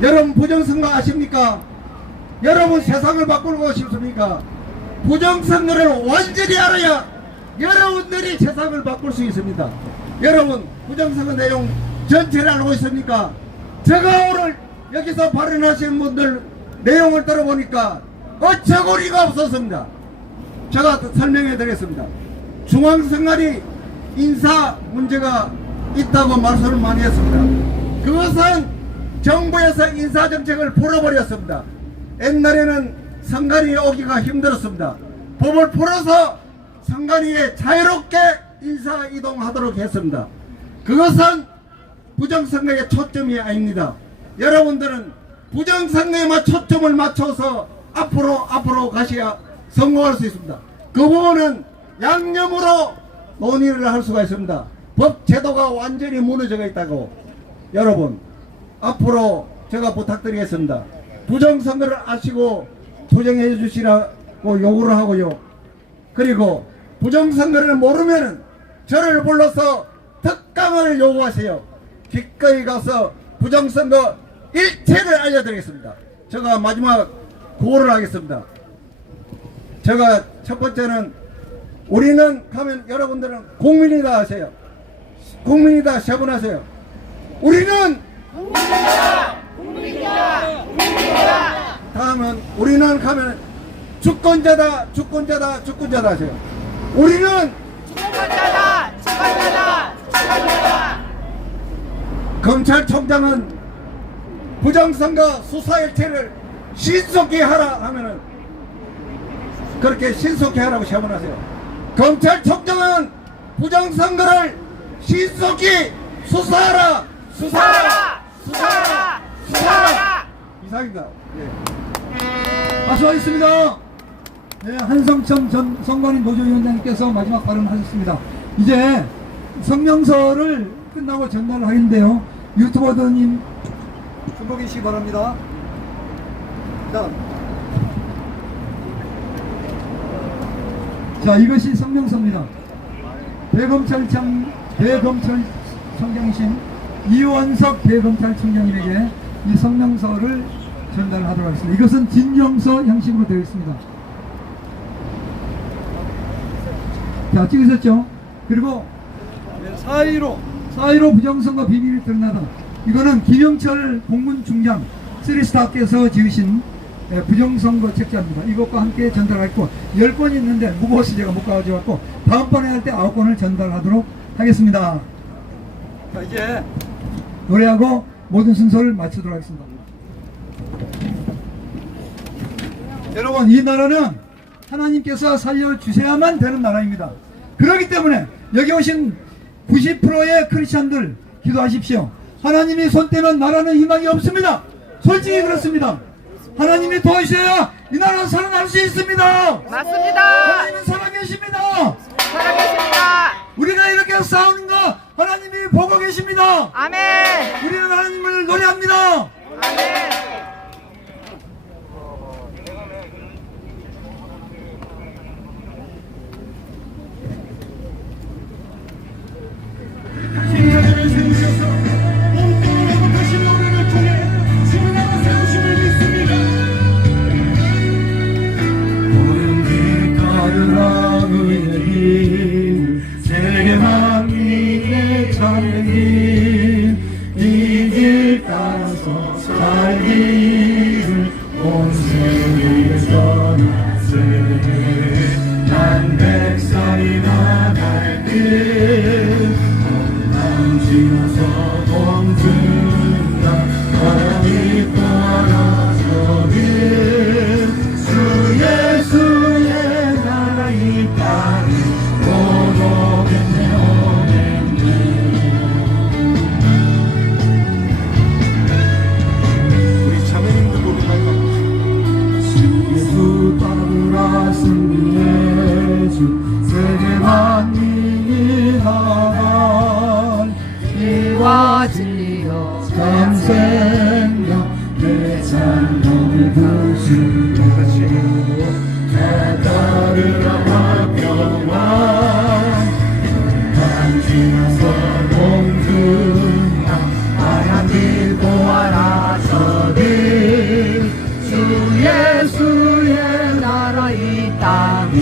여러분 부정선거 아십니까? 여러분 세상을 바꾸고 싶습니까? 부정선거를 완전히 알아야 여러분들이 세상을 바꿀 수 있습니다. 여러분, 부정선거 내용 전체를 알고 있습니까? 제가 오늘 여기서 발언하신 분들 내용을 들어보니까 어처구니가 없었습니다. 제가 설명해 드리겠습니다. 중앙선관위 인사 문제가 있다고 말씀을 많이 했습니다. 그것은 정부에서 인사정책을 풀어버렸습니다. 옛날에는 선관위에 오기가 힘들었습니다. 법을 풀어서 선관위에 자유롭게 인사 이동하도록 했습니다. 그것은 부정선거의 초점이 아닙니다. 여러분들은 부정선거에만 초점을 맞춰서 앞으로 가셔야 성공할 수 있습니다. 그 부분은 양념으로 논의를 할 수가 있습니다. 법 제도가 완전히 무너져 있다고. 여러분, 앞으로 제가 부탁드리겠습니다. 부정선거를 아시고 투쟁해 주시라고 요구를 하고요. 그리고 부정선거를 모르면 저를 불러서 특강을 요구하세요. 기꺼이 가서 부정선거 일체를 알려드리겠습니다. 제가 마지막 구호를 하겠습니다. 제가 첫 번째는 우리는 가면 여러분들은 국민이다 하세요. 국민이다 세분하세요. 우리는 국민이다. 국민이다. 국민이다. 다음은 우리는 가면 주권자다 하세요. 우리는 주권자다. 검찰총장은 부정선거 수사 일체를 신속히 하라 하면은 그렇게 신속히 하라고 제안하세요. 검찰총장은 부정선거를 신속히 수사하라! 수사하라! 수사하라! 수사하라! 이상입니다. 수고하셨습니다. 네, 한성천 전 선관위 노조위원장님께서 마지막 발언하셨습니다. 이제 성명서를 끝나고 전달을 하겠는데요. 유튜버들님 준비해 계시기 바랍니다. 자, 이것이 성명서입니다. 대검찰청장이신 이원석 대검찰청장님에게 이 성명서를 전달하도록 하겠습니다. 이것은 진정서 형식으로 되어 있습니다. 자, 찍으셨죠? 그리고 4.15 부정선거 비밀이 드러나다. 이거는 김영철 공문중장 3스타께서 지으신 부정선거 책자입니다. 이것과 함께 전달했고 10권이 있는데 무거워서 제가 못 가져왔고 다음번에 할 때 9권을 전달하도록 하겠습니다. 자, 이제 노래하고 모든 순서를 마치도록 하겠습니다. 여러분, 이 나라는 하나님께서 살려주셔야만 되는 나라입니다. 그렇기 때문에 여기 오신 90%의 크리스찬들 기도하십시오. 하나님이 손 떼면 나라는 희망이 없습니다. 솔직히 그렇습니다. 하나님이 도와주셔야 이 나라는 살아날 수 있습니다. 맞습니다. 하나님은 살아계십니다. 살아계십니다. 우리가 이렇게 싸우는 거 하나님이 보고 계십니다. 아멘. 우리는 하나님을 노래합니다. 아멘. 하나님을 세우셔서 온통하고 다시 노래를 통해 주를 나라 세우심을 믿습니다. 모든 길가를 나그의 길 세계 만민의 찾는 길 이 길 따라서 살기를 온 세계에 전하세 난 백성이 나갈 길 지나서 멈춘다 바람이 떠나서길 주 예수의 나라 이 땅에 오겠네 우리 자매님들 노래할까요? 예수 따르라 승리의 주 세계 만민이 나갈 와 진리여 참 생명 내 찬송을 부수고 다 따르라 화평왕 난 지나서 공중나 하얀 길 보아라 저길 주 예수의 나라 이 땅이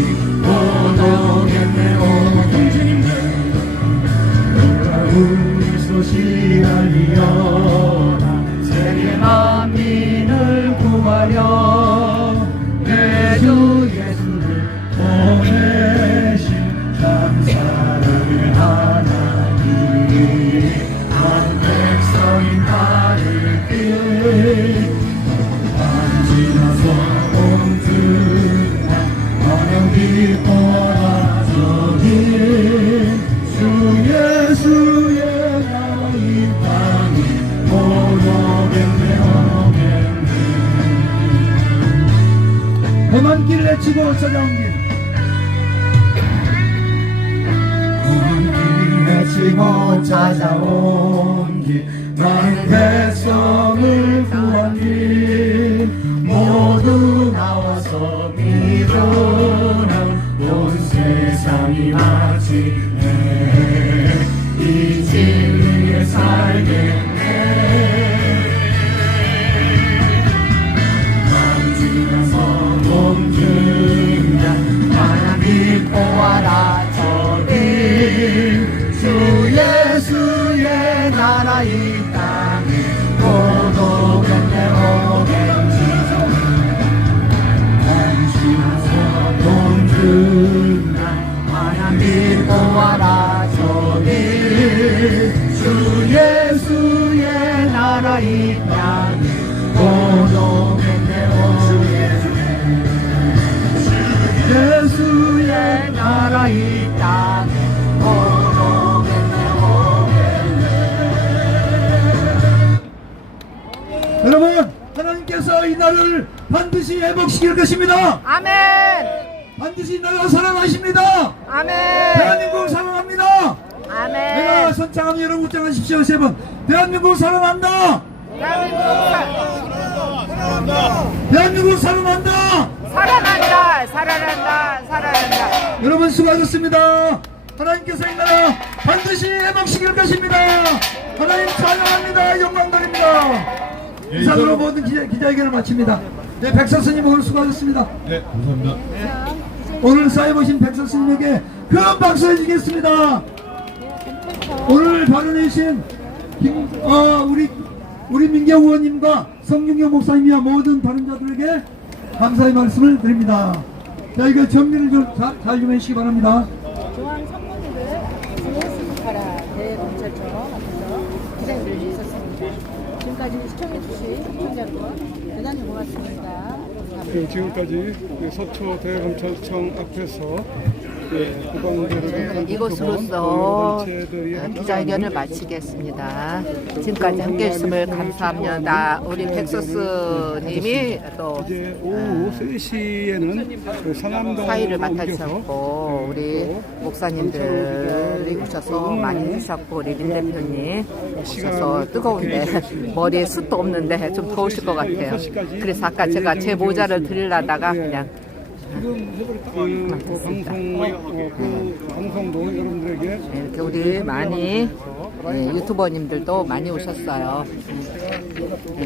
오겠네 오겠네 우리 소식 알리어라 세계 만민을 구하려 내 주 예수를 보내신 참 사랑의 하나님 한 백성인 나를 길 지나서 온 환영 기뻐라 저길 주 예수의 나라 이 땅이 오겠네 험한 길 내치고 찾아온 길 험한 길 내치고 찾아온 길 나는 백성을 구한 길 모두 나와서 믿으면 온 세상이 마치 이 진리에 살겠네 만지면서 멈춘다 하나님 보아라 저길 주 예수의 나라 이 땅에 오겠네 만지면서 멈춘다 하나님 보아라 저길 주 예수 반드시 회복시킬 것입니다. 아멘. 반드시 나라 사랑하십니다. 아멘. 대한민국 사랑합니다. 아멘. 내가 선창하면 여러분 웃장하십시오. 3번. 대한민국 사랑한다. 대한민국 사랑한다. 살아난다. 살아난다. 살아난다. 여러분 수고하셨습니다. 하나님께서 이 나라 반드시 회복시킬 것입니다. 하나님 찬양합니다. 영광 드립니다. 이상으로 모든 기자회견을 마칩니다. 네, 백사스님 오늘 수고하셨습니다. 네, 감사합니다. 오늘 쌓여보신 백사스님에게 큰 박수 해주겠습니다. 오늘 발언해주신 우리 민경 의원님과 성경경 목사님이와 모든 발언자들에게 감사의 말씀을 드립니다. 자, 이거 정리를 좀 잘 좀 해주시기 바랍니다. 중앙 선관위를 진행했습니다. 대검찰청 앞에서 기자들이 있었습니다. 지금까지 시청해주신 시청자 여러분 대단히 고맙습니다. 지금까지 서초 대검찰청 앞에서 이곳으로서 기자회견을 마치겠습니다. 지금까지 함께 했음을 감사합니다. 우리 백소스님이 또 오후 3시에는 상암동 사의를 맡아주셨고 우리 목사님들이 오셔서 많이 해주셨고 우리 린 대표님 오셔서 뜨거운데 머리에 숱도 없는데 좀 더우실 것 같아요. 그래서 아까 제가 제 모자를 드리려다가 그냥 방송도 여러분들에게 이렇게 우리 많이 유튜버님들도 많이 오셨어요.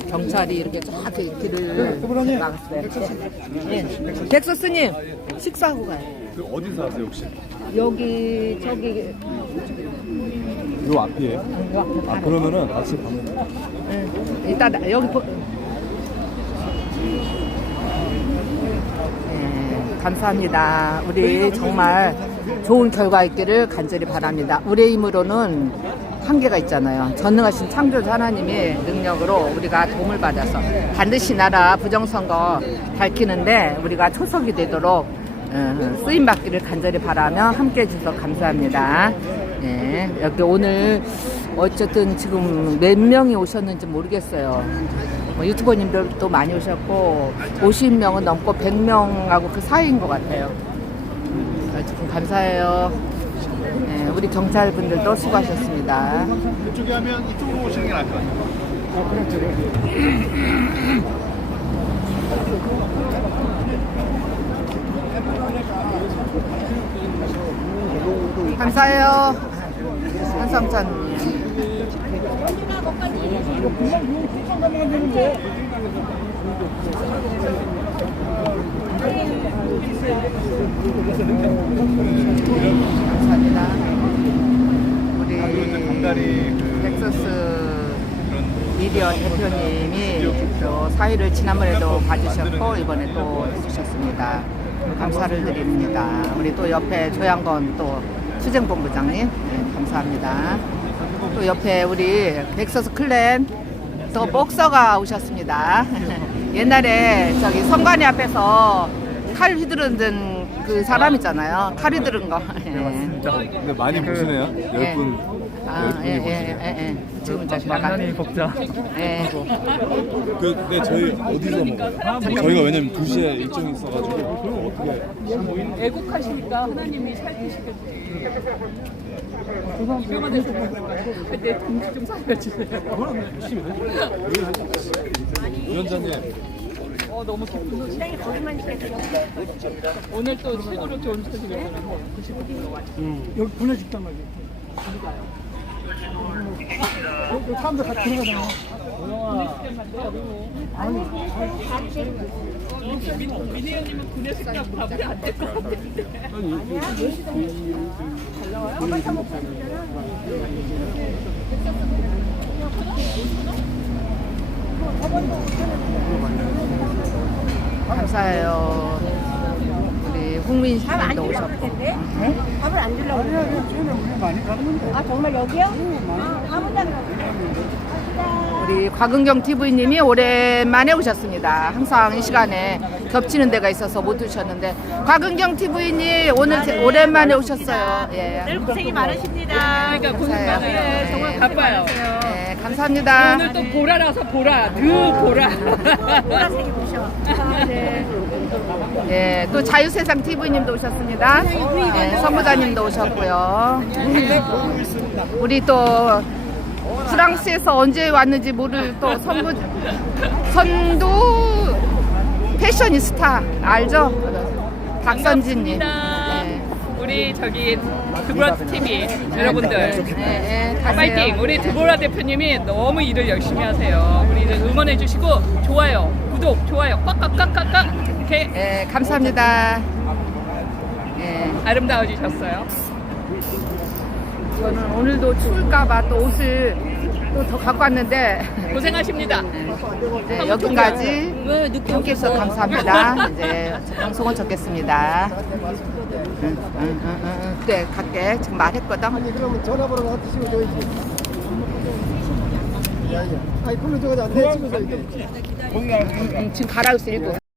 경찰이 이렇게 쫙 길을 막았어요. 백소스님 식사하고 가요. 어디서 하세요 혹시? 여기 저기 요 앞이에요? 아 그러면은 같이 가면. 일단 여기 감사합니다. 우리 정말 좋은 결과 있기를 간절히 바랍니다. 우리의 힘으로는 한계가 있잖아요. 전능하신 창조주 하나님의 능력으로 우리가 도움을 받아서 반드시 나라 부정선거 밝히는데 우리가 초석이 되도록 쓰임받기를 간절히 바라며 함께해 주셔서 감사합니다. 여기 오늘 어쨌든 지금 몇 명이 오셨는지 모르겠어요. 유튜버님들도 많이 오셨고 50명은 넘고 100명하고 그 사이인 것 같아요. 어쨌든 감사해요. 우리 경찰분들도 수고하셨습니다. 이쪽에 하면 이쪽으로 오시는 게 나을 것 같아요. 감사해요. 한성찬. 감사합니다. 우리 텍사스 미디어 대표님이 또 사의를 지난번에도 봐주셨고 이번에 또 해주셨습니다. 감사를 드립니다. 우리 또 옆에 조양건 또 수정본부장님 감사합니다. 또 옆에 우리 텍사스 클랜 또 복서가 오셨습니다. 옛날에 저기 성관이 앞에서 칼 휘두르는 그 사람 있잖아요. 칼 휘두른 거. 근데 많이 보시네요. 10분. 지금 이제 나가는 복자. 근데 저희 어디서 먹어요? 저희가 왜냐면 2시에 일정이 있어가지고 그럼 어떻게? 애국하시니까 하나님이 살피시겠지. 유명한 데서 그때 동지 좀 살려주세요. 위원장님. 너무 기쁘고 시장에 거기만 있겠어요. 오늘 또 최고로 좋은 스토리잖아요. 여기 분해식당 가지. 여기 사람들 같이 들어가잖아. 민희 형님은 구내식당 밥이 안 될 것 같은데. 감사해요. 우리 홍민 씨도 오셨고. 밥을 안 주려고 그래요? 아 정말 여기요? 아무데나 우리 곽은경 TV님이 오랜만에 오셨습니다. 항상 이 시간에 겹치는 데가 있어서 못 오셨는데 곽은경 TV님 오늘 오랜만에 오셨어요. 늘 고생이 많으십니다. 그러니까 고생 많아요. 정말 바빠요. 감사합니다. 오늘 또 보라라서 보라, 보라. 보라색이 보셔. 네, 또 자유세상 TV님도 오셨습니다. 네, 선부자님도 오셨고요. 우리 또 프랑스에서 언제 왔는지 모를 또 선두 패셔니스타 알죠? 박선진님. 네. 우리 저기 드보라 TV 여러분들 가세요. 파이팅! 우리 드보라 대표님이 너무 일을 열심히 하세요. 우리 응원해 주시고 좋아요, 구독, 좋아요 꽉꽉꽉꽉꽉 이렇게. 네, 감사합니다. 네. 아름다워지셨어요. 저는 오늘도 추울까봐 또 옷을 또 더 갖고 왔는데 고생하십니다. 네, 여기까지 함께 해주셔서 감사합니다. 이제 방송은 적겠습니다. 네, 갈게. 지금 말했거든. 아니 그러면 전화번호 나 드시고 줘야지. 아니 불러줘가지고 안 돼. 찍어서 이렇게. 지금 가라고 있어, 일부.